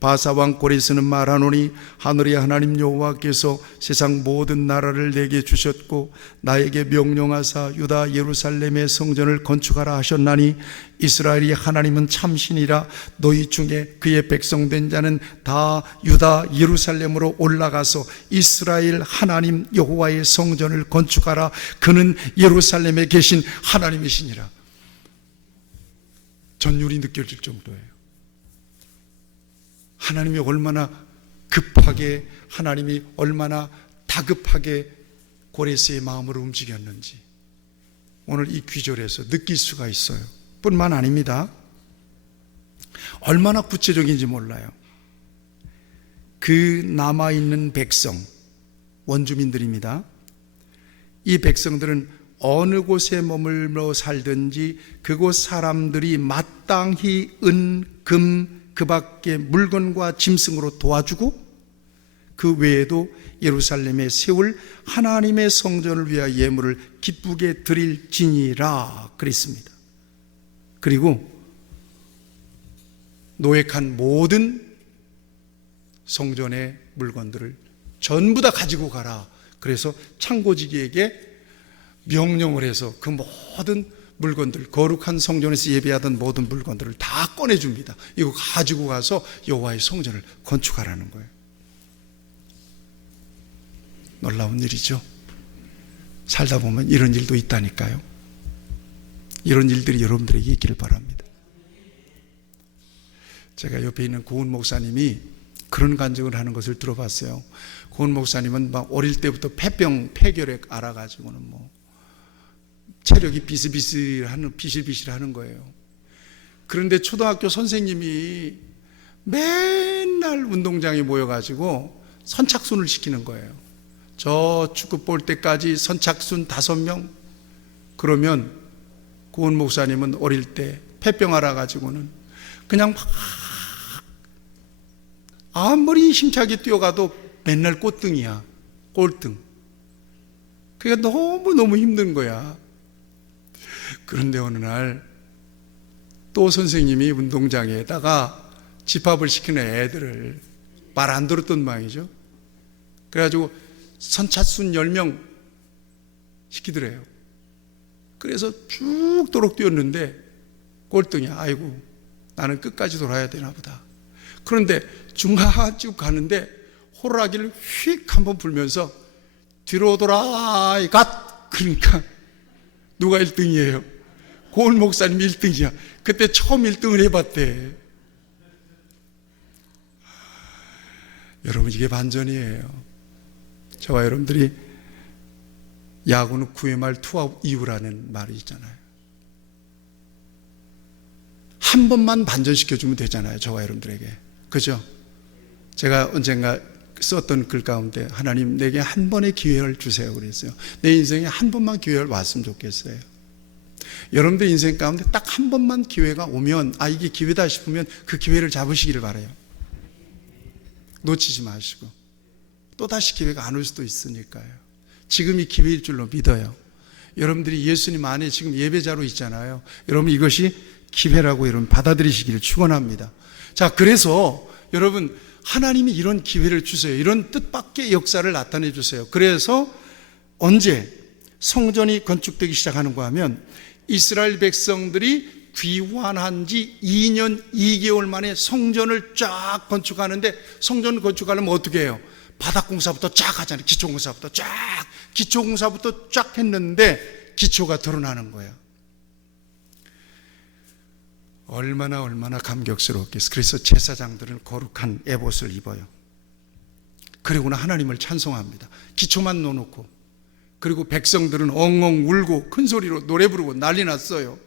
바사왕 고레스는 말하노니 하늘의 하나님 여호와께서 세상 모든 나라를 내게 주셨고 나에게 명령하사 유다 예루살렘의 성전을 건축하라 하셨나니 이스라엘의 하나님은 참신이라 너희 중에 그의 백성된 자는 다 유다 예루살렘으로 올라가서 이스라엘 하나님 여호와의 성전을 건축하라. 그는 예루살렘에 계신 하나님이시니라. 전율이 느껴질 정도예요. 하나님이 얼마나 급하게, 하나님이 얼마나 다급하게 고레스의 마음을 움직였는지 오늘 이 귀절에서 느낄 수가 있어요. 뿐만 아닙니다. 얼마나 구체적인지 몰라요. 그 남아있는 백성, 원주민들입니다. 이 백성들은 어느 곳에 머물러 살든지 그곳 사람들이 마땅히 은, 금, 그 밖에 물건과 짐승으로 도와주고 그 외에도 예루살렘에 세울 하나님의 성전을 위하여 예물을 기쁘게 드릴지니라 그랬습니다. 그리고 노획한 모든 성전의 물건들을 전부 다 가지고 가라. 그래서 창고지기에게 명령을 해서 그 모든 물건들, 거룩한 성전에서 예배하던 모든 물건들을 다 꺼내줍니다. 이거 가지고 가서 여호와의 성전을 건축하라는 거예요. 놀라운 일이죠. 살다 보면 이런 일도 있다니까요. 이런 일들이 여러분들에게 있기를 바랍니다. 제가 옆에 있는 고은 목사님이 그런 간증을 하는 것을 들어봤어요. 고은 목사님은 막 어릴 때부터 폐결핵 알아가지고는 체력이 비실비실하는 거예요. 그런데 초등학교 선생님이 맨날 운동장에 모여가지고 선착순을 시키는 거예요. 저 축구 볼 때까지 선착순 5명. 그러면 고은 목사님은 어릴 때 폐병 알아가지고는 그냥 막 아무리 힘차게 뛰어가도 맨날 꼴등이야. 꼴등. 그러니까 너무너무 힘든 거야. 그런데 어느 날 또 선생님이 운동장에다가 집합을 시키는 애들을 말 안 들었던 모양이죠. 그래가지고 선착순 10명 시키더래요. 그래서 죽도록 뛰었는데 꼴등이야. 아이고, 나는 끝까지 돌아야 되나 보다. 그런데 중간쯤 가는데 호루라기를 휙 한번 불면서 뒤로 돌아 갓. 그러니까 누가 1등이에요? 고은 목사님이 1등이야. 그때 처음 1등을 해봤대. 여러분, 이게 반전이에요. 저와 여러분들이 야구는 9회 말 투아웃 이후라는 말이 있잖아요. 한 번만 반전시켜주면 되잖아요. 저와 여러분들에게. 그죠? 제가 언젠가 썼던 글 가운데 하나님 내게 한 번의 기회를 주세요 그랬어요. 내 인생에 한 번만 기회를 왔으면 좋겠어요. 여러분들 인생 가운데 딱 한 번만 기회가 오면 이게 기회다 싶으면 그 기회를 잡으시기를 바라요. 놓치지 마시고 또다시 기회가 안 올 수도 있으니까요. 지금이 기회일 줄로 믿어요. 여러분들이 예수님 안에 지금 예배자로 있잖아요. 여러분 이것이 기회라고 여러분 받아들이시기를 축원합니다. 자, 그래서 여러분 하나님이 이런 기회를 주세요. 이런 뜻밖의 역사를 나타내 주세요. 그래서 언제 성전이 건축되기 시작하는가 하면 이스라엘 백성들이 귀환한 지 2년 2개월 만에 성전을 쫙 건축하는데, 성전 건축하려면 어떻게 해요? 바닥공사부터 쫙 하잖아요. 기초공사부터 쫙 했는데 기초가 드러나는 거예요. 얼마나 감격스럽겠어요. 그래서 제사장들은 거룩한 에봇을 입어요. 그리고는 하나님을 찬송합니다. 기초만 놓놓고. 그리고 백성들은 엉엉 울고 큰 소리로 노래 부르고 난리 났어요.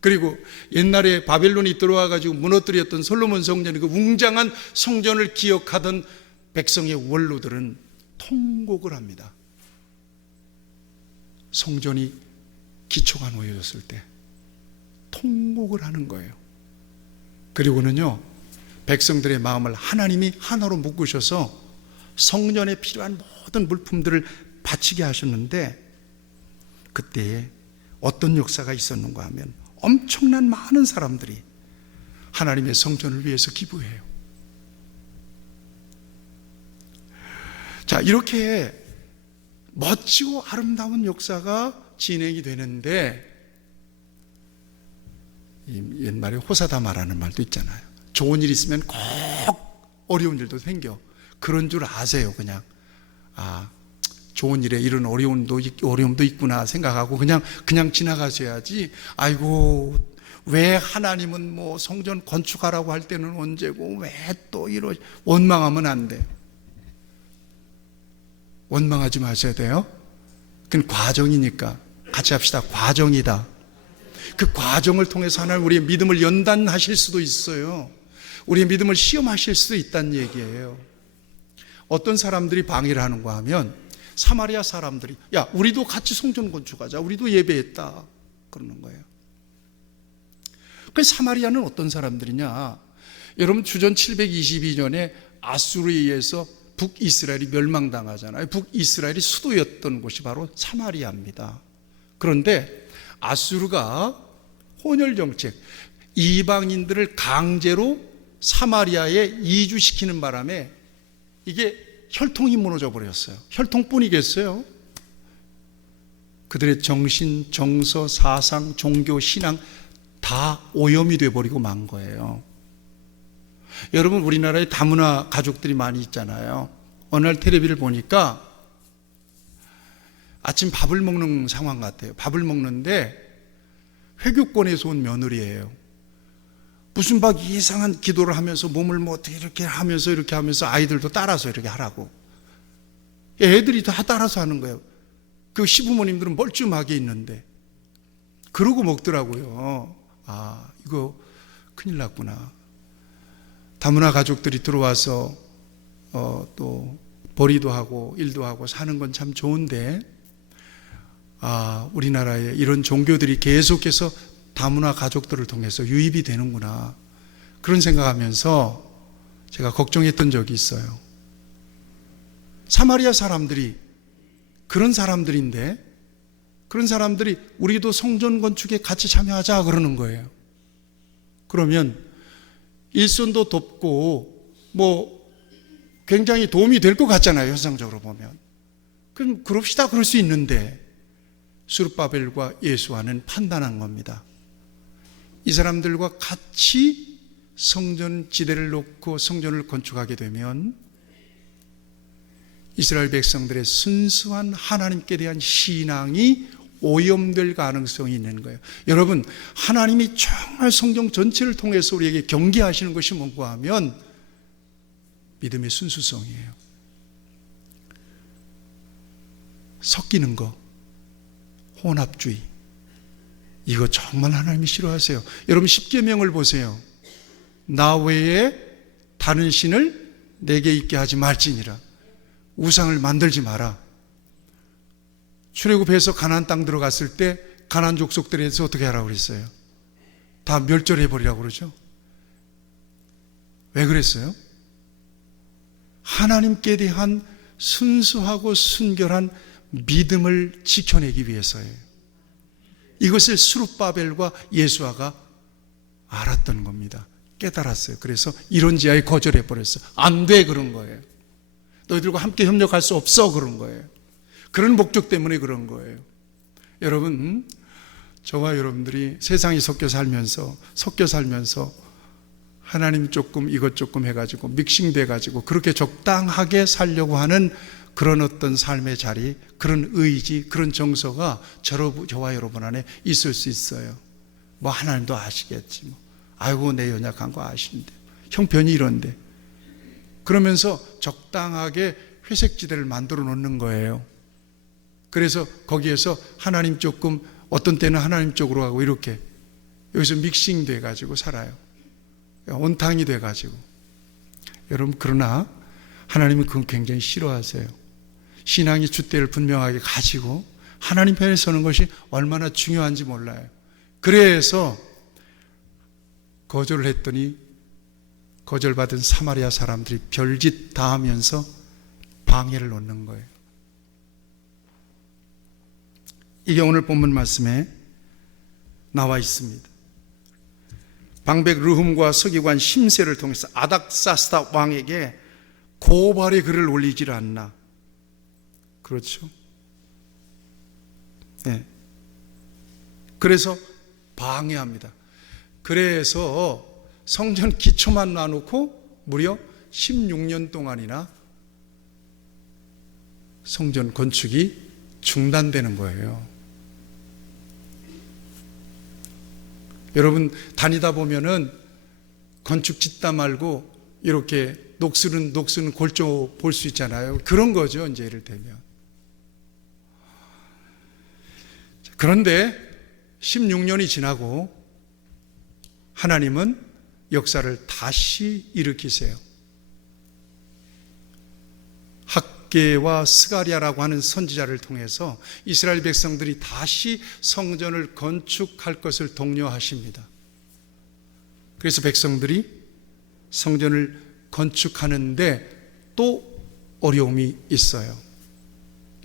그리고 옛날에 바벨론이 들어와가지고 무너뜨렸던 솔로몬 성전, 그 웅장한 성전을 기억하던 백성의 원로들은 통곡을 합니다. 성전이 기초가 놓여졌을 때 통곡을 하는 거예요. 그리고는요, 백성들의 마음을 하나님이 하나로 묶으셔서 성전에 필요한 모든 물품들을 바치게 하셨는데, 그때에 어떤 역사가 있었는가 하면 엄청난 많은 사람들이 하나님의 성전을 위해서 기부해요. 자, 이렇게 멋지고 아름다운 역사가 진행이 되는데, 옛말에 호사다마라는 말도 있잖아요. 좋은 일 있으면 꼭 어려운 일도 생겨. 그런 줄 아세요. 그냥 좋은 일에 이런 어려움도 있구나 생각하고 그냥 지나가셔야지. 아이고, 왜 하나님은 뭐 성전 건축하라고 할 때는 언제고 왜 또 원망하면 안 돼. 원망하지 마셔야 돼요. 그건 과정이니까. 같이 합시다. 과정이다. 그 과정을 통해서 하나님 우리의 믿음을 연단하실 수도 있어요. 우리의 믿음을 시험하실 수도 있다는 얘기예요. 어떤 사람들이 방해를 하는가 하면, 사마리아 사람들이 야, 우리도 같이 성전 건축하자, 우리도 예배했다 그러는 거예요. 그 사마리아는 어떤 사람들이냐? 여러분, 주전 722년에 아수르에 의해서 북이스라엘이 멸망당하잖아요. 북이스라엘이 수도였던 곳이 바로 사마리아입니다. 그런데 아수르가 혼혈정책, 이방인들을 강제로 사마리아에 이주시키는 바람에 이게 혈통이 무너져 버렸어요. 혈통뿐이겠어요? 그들의 정신, 정서, 사상, 종교, 신앙 다 오염이 돼버리고 만 거예요. 여러분, 우리나라에 다문화 가족들이 많이 있잖아요. 어느 날 텔레비를 보니까 아침 밥을 먹는 상황 같아요. 밥을 먹는데 회교권에서 온 며느리예요. 무슨 막 이상한 기도를 하면서 몸을 뭐 어떻게 이렇게 하면서 아이들도 따라서 이렇게 하라고. 애들이 다 따라서 하는 거예요. 그 시부모님들은 멀쩡하게 있는데. 그러고 먹더라고요. 이거 큰일 났구나. 다문화 가족들이 들어와서 또 벌이도 하고 일도 하고 사는 건 참 좋은데, 우리나라에 이런 종교들이 계속해서 다문화 가족들을 통해서 유입이 되는구나, 그런 생각하면서 제가 걱정했던 적이 있어요. 사마리아 사람들이 그런 사람들인데, 그런 사람들이 우리도 성전 건축에 같이 참여하자 그러는 거예요. 그러면 일손도 돕고 뭐 굉장히 도움이 될 것 같잖아요, 현상적으로 보면. 그럼 그럽시다 그럴 수 있는데, 스룹바벨과 예수와는 판단한 겁니다. 이 사람들과 같이 성전 지대를 놓고 성전을 건축하게 되면 이스라엘 백성들의 순수한 하나님께 대한 신앙이 오염될 가능성이 있는 거예요. 여러분, 하나님이 정말 성경 전체를 통해서 우리에게 경계하시는 것이 뭔가 하면 믿음의 순수성이에요. 섞이는 거, 혼합주의, 이거 정말 하나님이 싫어하세요. 여러분, 십계명을 보세요. 나 외에 다른 신을 내게 있게 하지 말지니라. 우상을 만들지 마라. 출애굽해서 가나안 땅 들어갔을 때 가나안 족속들에서 어떻게 하라고 그랬어요? 다 멸절해 버리라고 그러죠. 왜 그랬어요? 하나님께 대한 순수하고 순결한 믿음을 지켜내기 위해서예요. 이것을 스룹바벨과 예수아가 알았던 겁니다. 깨달았어요. 그래서 이런 지하에 거절해 버렸어요. 안 돼, 그런 거예요. 너희들과 함께 협력할 수 없어, 그런 거예요. 그런 목적 때문에 그런 거예요. 여러분, 저와 여러분들이 세상에 섞여 살면서 하나님 조금 이것 조금 해가지고 믹싱돼 가지고 그렇게 적당하게 살려고 하는 그런 어떤 삶의 자리, 그런 의지, 그런 정서가 저와 여러분 안에 있을 수 있어요. 뭐 하나님도 아시겠지, 뭐. 아이고, 내 연약한 거 아시는데, 형편이 이런데, 그러면서 적당하게 회색지대를 만들어 놓는 거예요. 그래서 거기에서 하나님 조금, 어떤 때는 하나님 쪽으로 가고, 이렇게 여기서 믹싱 돼 가지고 살아요. 온탕이 돼 가지고. 여러분, 그러나 하나님은 그건 굉장히 싫어하세요. 신앙의 줏대를 분명하게 가지고 하나님 편에 서는 것이 얼마나 중요한지 몰라요. 그래서 거절을 했더니 거절받은 사마리아 사람들이 별짓 다 하면서 방해를 놓는 거예요. 이게 오늘 본문 말씀에 나와 있습니다. 방백 르훔과 서기관 심세를 통해서 아닥사스다 왕에게 고발의 글을 올리질 않나. 그렇죠? 네. 그래서 방해합니다. 그래서 성전 기초만 놔놓고 무려 16년 동안이나 성전 건축이 중단되는 거예요. 여러분 다니다 보면은 건축 짓다 말고 이렇게 녹슬은 골조 볼 수 있잖아요. 그런 거죠, 이제 예를 들면. 그런데 16년이 지나고 하나님은 역사를 다시 일으키세요. 학개와 스가랴라고 하는 선지자를 통해서 이스라엘 백성들이 다시 성전을 건축할 것을 독려하십니다. 그래서 백성들이 성전을 건축하는데 또 어려움이 있어요.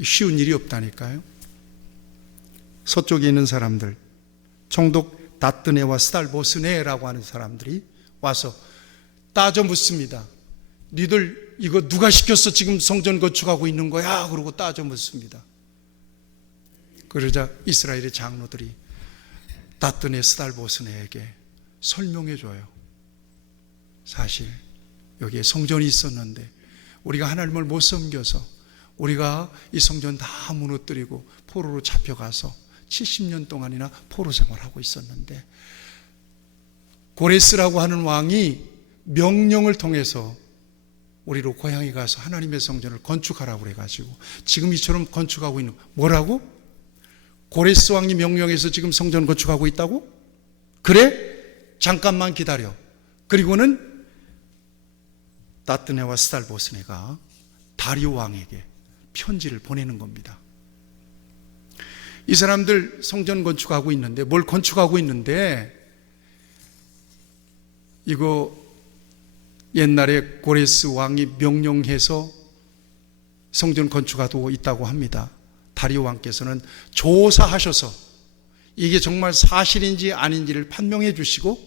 쉬운 일이 없다니까요. 서쪽에 있는 사람들, 총독 다뜨네와 스달보스네라고 하는 사람들이 와서 따져 묻습니다. 니들 이거 누가 시켰어? 지금 성전 건축하고 있는 거야? 그러고 따져 묻습니다. 그러자 이스라엘의 장로들이 다뜨네 스달보스네에게 설명해 줘요. 사실 여기에 성전이 있었는데 우리가 하나님을 못 섬겨서 우리가 이 성전 다 무너뜨리고 포로로 잡혀가서 70년 동안이나 포로 생활하고 있었는데 고레스라고 하는 왕이 명령을 통해서 우리로 고향에 가서 하나님의 성전을 건축하라고 그래가지고 지금 이처럼 건축하고 있는, 뭐라고? 고레스 왕이 명령해서 지금 성전 건축하고 있다고? 그래? 잠깐만 기다려. 그리고는 다뜨네와 스달보스네가 다리오 왕에게 편지를 보내는 겁니다. 이 사람들 성전 건축하고 있는데, 뭘 건축하고 있는데, 이거 옛날에 고레스 왕이 명령해서 성전 건축하고 있다고 합니다. 다리오 왕께서는 조사하셔서 이게 정말 사실인지 아닌지를 판명해 주시고,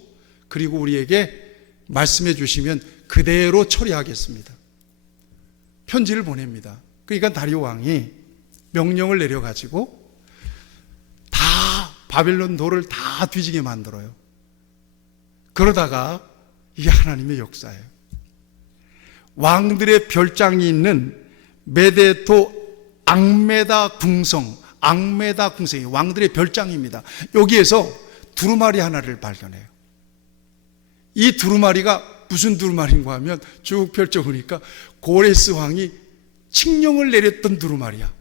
그리고 우리에게 말씀해 주시면 그대로 처리하겠습니다. 편지를 보냅니다. 그러니까 다리오 왕이 명령을 내려가지고 다 바벨론 도를 다 뒤지게 만들어요. 그러다가 이게 하나님의 역사예요. 왕들의 별장이 있는 메데도 앙메다 궁성이 왕들의 별장입니다. 여기에서 두루마리 하나를 발견해요. 이 두루마리가 무슨 두루마리인가 하면 쭉 펼쳐보니까 고레스 왕이 칙령을 내렸던 두루마리야.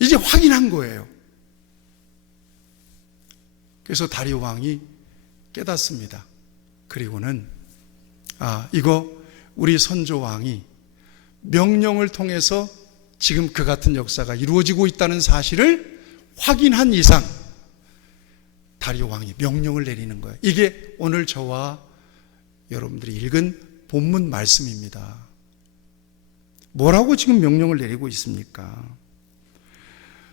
이제 확인한 거예요. 그래서 다리오 왕이 깨닫습니다. 그리고는 이거 우리 선조 왕이 명령을 통해서 지금 그 같은 역사가 이루어지고 있다는 사실을 확인한 이상 다리오 왕이 명령을 내리는 거예요. 이게 오늘 저와 여러분들이 읽은 본문 말씀입니다. 뭐라고 지금 명령을 내리고 있습니까?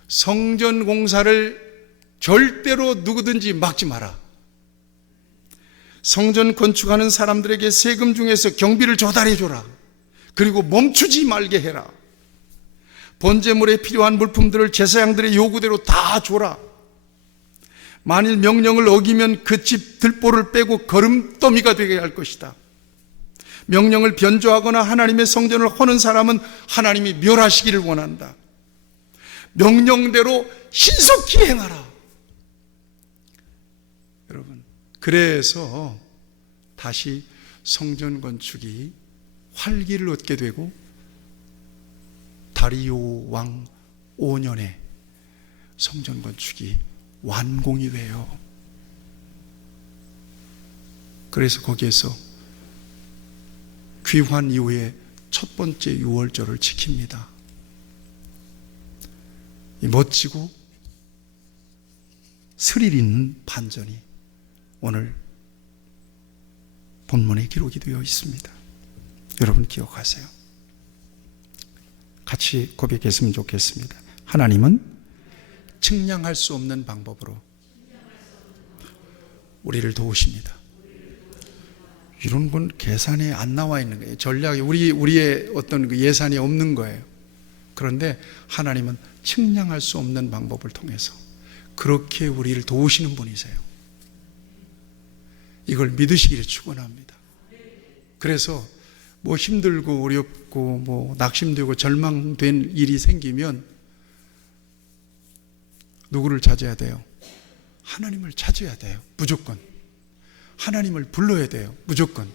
성전 공사를 절대로 누구든지 막지 마라. 성전 건축하는 사람들에게 세금 중에서 경비를 조달해 줘라. 그리고 멈추지 말게 해라. 번제물에 필요한 물품들을 제사장들의 요구대로 다 줘라. 만일 명령을 어기면 그 집 들보를 빼고 거름더미가 되게 할 것이다. 명령을 변조하거나 하나님의 성전을 허는 사람은 하나님이 멸하시기를 원한다. 명령대로 신속히 행하라. 여러분, 그래서 다시 성전 건축이 활기를 얻게 되고 다리오 왕 5년에 성전 건축이 완공이 돼요. 그래서 거기에서 귀환 이후에 첫 번째 유월절을 지킵니다. 이 멋지고 스릴 있는 반전이 오늘 본문에 기록이 되어 있습니다. 여러분 기억하세요. 같이 고백했으면 좋겠습니다. 하나님은 측량할 수 없는 방법으로 우리를 도우십니다. 이런 건 계산에 안 나와 있는 거예요. 전략이 우리의 어떤 그 예산이 없는 거예요. 그런데 하나님은 측량할 수 없는 방법을 통해서 그렇게 우리를 도우시는 분이세요. 이걸 믿으시기를 축원합니다. 그래서 뭐 힘들고 어렵고 뭐 낙심되고 절망된 일이 생기면 누구를 찾아야 돼요? 하나님을 찾아야 돼요. 무조건. 하나님을 불러야 돼요. 무조건.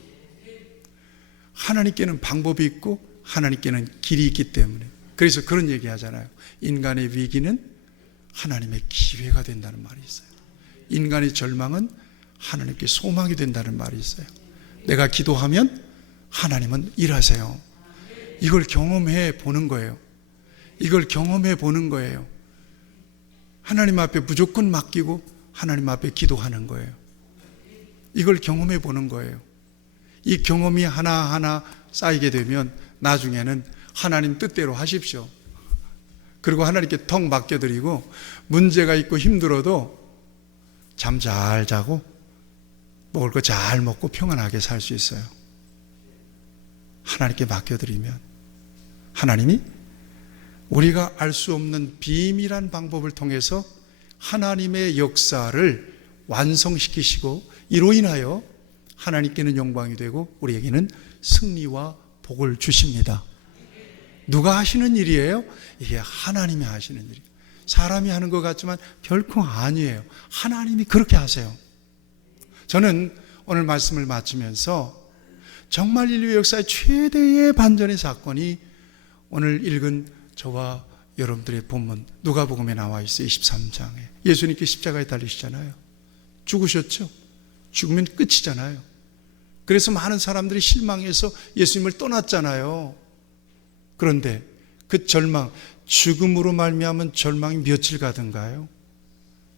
하나님께는 방법이 있고 하나님께는 길이 있기 때문에. 그래서 그런 얘기 하잖아요. 인간의 위기는 하나님의 기회가 된다는 말이 있어요. 인간의 절망은 하나님께 소망이 된다는 말이 있어요. 내가 기도하면 하나님은 일하세요. 이걸 경험해 보는 거예요. 이걸 경험해 보는 거예요. 하나님 앞에 무조건 맡기고 하나님 앞에 기도하는 거예요. 이걸 경험해 보는 거예요. 이 경험이 하나하나 쌓이게 되면 나중에는 하나님 뜻대로 하십시오. 그리고 하나님께 턱 맡겨드리고 문제가 있고 힘들어도 잠 잘 자고 먹을 거 잘 먹고 평안하게 살 수 있어요. 하나님께 맡겨드리면 하나님이 우리가 알 수 없는 비밀한 방법을 통해서 하나님의 역사를 완성시키시고 이로 인하여 하나님께는 영광이 되고 우리에게는 승리와 복을 주십니다. 누가 하시는 일이에요? 이게 하나님이 하시는 일이에요. 사람이 하는 것 같지만 결코 아니에요. 하나님이 그렇게 하세요. 저는 오늘 말씀을 마치면서 정말 인류 역사의 최대의 반전의 사건이 오늘 읽은 저와 여러분들의 본문 누가복음에 나와 있어요. 23장에 예수님께 십자가에 달리시잖아요. 죽으셨죠. 죽으면 끝이잖아요. 그래서 많은 사람들이 실망해서 예수님을 떠났잖아요. 그런데 그 절망, 죽음으로 말미암은 절망이 며칠 가던가요?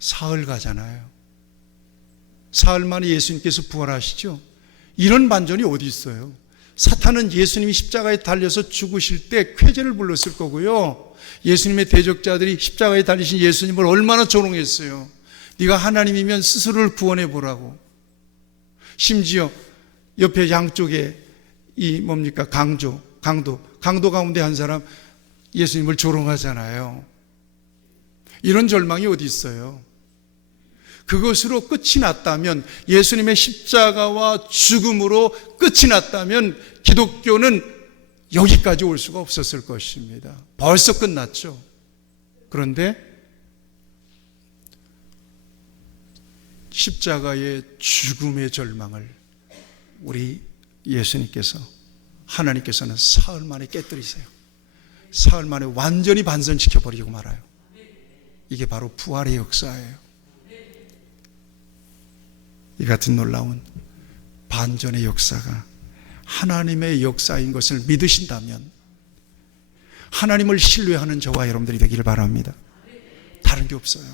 사흘 가잖아요. 사흘 만에 예수님께서 부활하시죠. 이런 반전이 어디 있어요? 사탄은 예수님이 십자가에 달려서 죽으실 때 쾌재를 불렀을 거고요. 예수님의 대적자들이 십자가에 달리신 예수님을 얼마나 조롱했어요. 네가 하나님이면 스스로를 구원해 보라고. 심지어 옆에 양쪽에 이 뭡니까? 강도 가운데 한 사람 예수님을 조롱하잖아요. 이런 절망이 어디 있어요? 그것으로 끝이 났다면, 예수님의 십자가와 죽음으로 끝이 났다면 기독교는 여기까지 올 수가 없었을 것입니다. 벌써 끝났죠. 그런데 십자가의 죽음의 절망을 우리 예수님께서, 하나님께서는 사흘 만에 깨뜨리세요. 사흘 만에 완전히 반전시켜버리고 말아요. 이게 바로 부활의 역사예요. 이 같은 놀라운 반전의 역사가 하나님의 역사인 것을 믿으신다면 하나님을 신뢰하는 저와 여러분들이 되기를 바랍니다. 다른 게 없어요.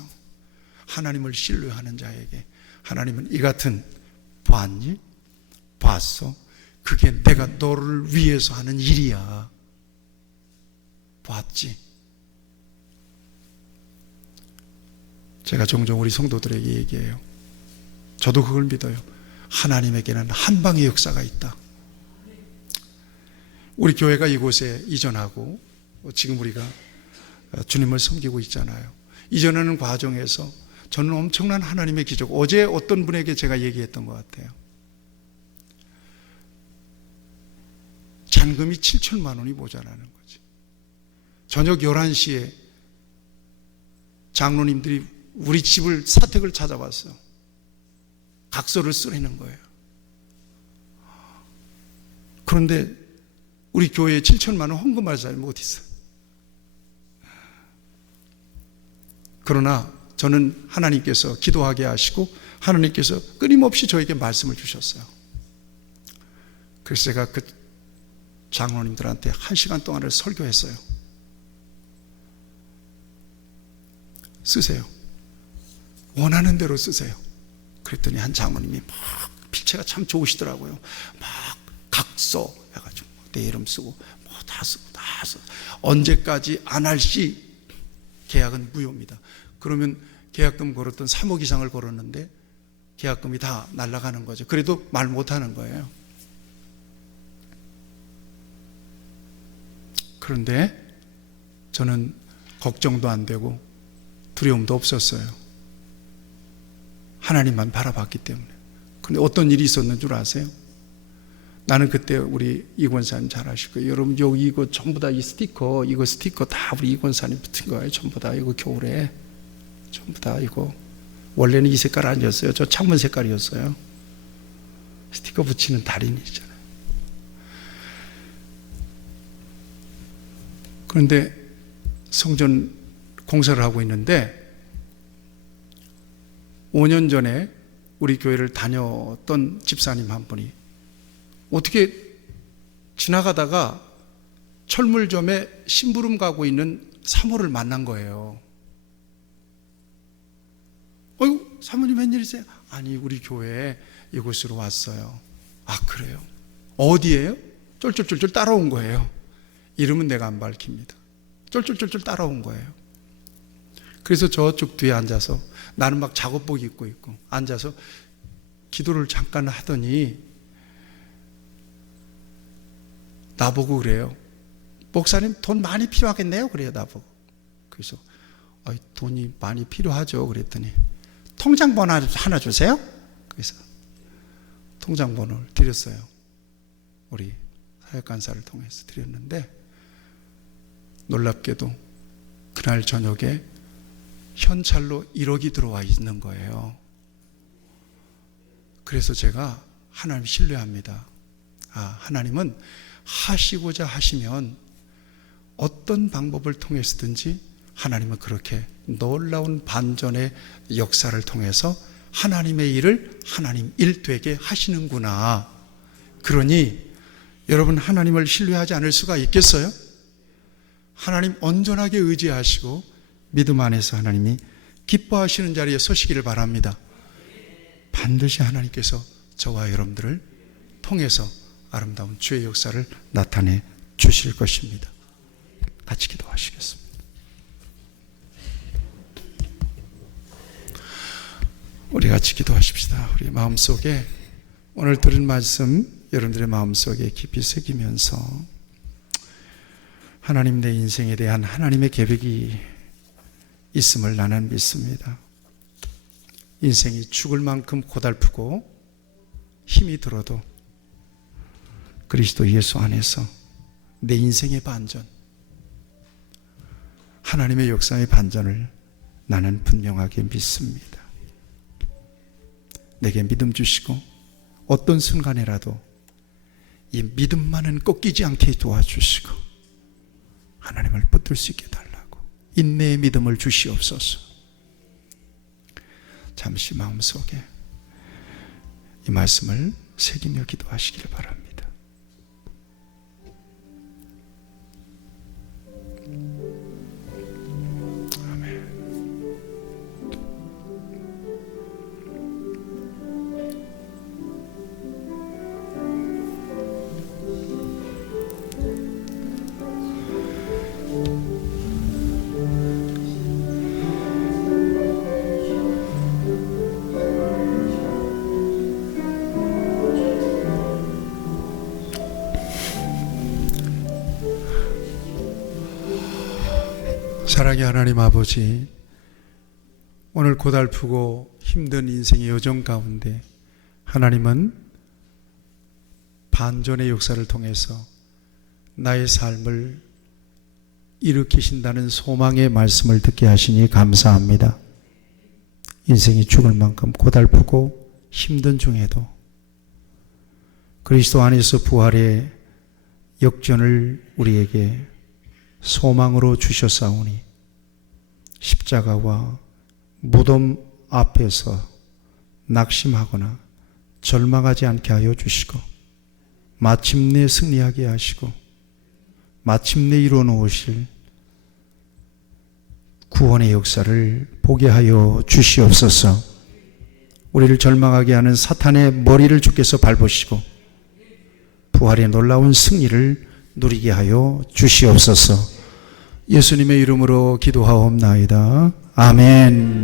하나님을 신뢰하는 자에게 하나님은 이 같은 봤니? 봤어? 그게 내가 너를 위해서 하는 일이야. 봤지? 제가 종종 우리 성도들에게 얘기해요. 저도 그걸 믿어요. 하나님에게는 한 방의 역사가 있다. 우리 교회가 이곳에 이전하고 지금 우리가 주님을 섬기고 있잖아요. 이전하는 과정에서 저는 엄청난 하나님의 기적, 어제 어떤 분에게 제가 얘기했던 것 같아요. 잔금이 7천만 원이 모자라는 거지. 저녁 11시에 장로님들이 우리 집을 사택을 찾아왔어요. 각서를 쓰려는 거예요. 그런데 우리 교회에 7천만 원 헌금할 사람이 어디 있어요? 그러나 저는 하나님께서 기도하게 하시고 하나님께서 끊임없이 저에게 말씀을 주셨어요. 그래서 제가 그 장로님들한테 1시간 동안을 설교했어요. 쓰세요. 원하는 대로 쓰세요. 그랬더니 한 장로님이 막 필체가 참 좋으시더라고요. 막 각서 해가지고 내 이름 쓰고 뭐 다 쓰고 다 써. 언제까지 안 할 시 계약은 무효입니다. 그러면 계약금 걸었던 3억 이상을 걸었는데 계약금이 다 날아가는 거죠. 그래도 말 못하는 거예요. 그런데 저는 걱정도 안 되고 두려움도 없었어요. 하나님만 바라봤기 때문에. 그런데 어떤 일이 있었는 줄 아세요? 나는 그때 우리 이권사님 잘 아실 거예요. 여러분 여기 이거 전부 다 이 스티커, 이거 스티커 다 우리 이권사님 붙은 거예요. 전부 다 이거 겨울에 전부 다 이거 원래는 이 색깔 아니었어요. 저 창문 색깔이었어요. 스티커 붙이는 달인이잖아요. 그런데 성전 공사를 하고 있는데 5년 전에 우리 교회를 다녔던 집사님 한 분이 어떻게 지나가다가 철물점에 심부름 가고 있는 사모를 만난 거예요. 어이구, 사모님 웬일이세요? 아니, 우리 교회에 이곳으로 왔어요. 아, 그래요? 어디예요? 쫄쫄쫄쫄 따라온 거예요. 이름은 내가 안 밝힙니다. 쫄쫄쫄쫄 따라온 거예요. 그래서 저쪽 뒤에 앉아서 나는 막 작업복 입고 있고 앉아서 기도를 잠깐 하더니 나보고 그래요. 목사님 돈 많이 필요하겠네요. 그래요, 나보고. 그래서 돈이 많이 필요하죠. 그랬더니 통장 번호 하나 주세요. 그래서 통장 번호를 드렸어요. 우리 사역간사를 통해서 드렸는데 놀랍게도 그날 저녁에 현찰로 1억이 들어와 있는 거예요. 그래서 제가 하나님 신뢰합니다. 하나님은 하시고자 하시면 어떤 방법을 통해서든지 하나님은 그렇게 놀라운 반전의 역사를 통해서 하나님의 일을 하나님 일 되게 하시는구나. 그러니 여러분 하나님을 신뢰하지 않을 수가 있겠어요? 하나님 온전하게 의지하시고 믿음 안에서 하나님이 기뻐하시는 자리에 서시기를 바랍니다. 반드시 하나님께서 저와 여러분들을 통해서 아름다운 주의 역사를 나타내 주실 것입니다. 같이 기도하시겠습니다. 우리 같이 기도하십시다. 우리 마음속에 오늘 들은 말씀 여러분들의 마음속에 깊이 새기면서 하나님 내 인생에 대한 하나님의 계획이 있음을 나는 믿습니다. 인생이 죽을 만큼 고달프고 힘이 들어도 그리스도 예수 안에서 내 인생의 반전, 하나님의 역사의 반전을 나는 분명하게 믿습니다. 내게 믿음 주시고 어떤 순간에라도 이 믿음만은 꺾이지 않게 도와주시고 하나님을 붙들 수 있게 달라고 인내의 믿음을 주시옵소서. 잠시 마음속에 이 말씀을 새기며 기도하시기를 바랍니다. 사랑의 하나님 아버지, 오늘 고달프고 힘든 인생의 여정 가운데 하나님은 반전의 역사를 통해서 나의 삶을 일으키신다는 소망의 말씀을 듣게 하시니 감사합니다. 인생이 죽을 만큼 고달프고 힘든 중에도 그리스도 안에서 부활의 역전을 우리에게 소망으로 주셨사오니 십자가와 무덤 앞에서 낙심하거나 절망하지 않게 하여 주시고 마침내 승리하게 하시고 마침내 이루어 놓으실 구원의 역사를 보게 하여 주시옵소서. 우리를 절망하게 하는 사탄의 머리를 주께서 밟으시고 부활의 놀라운 승리를 누리게 하여 주시옵소서. 예수님의 이름으로 기도하옵나이다. 아멘.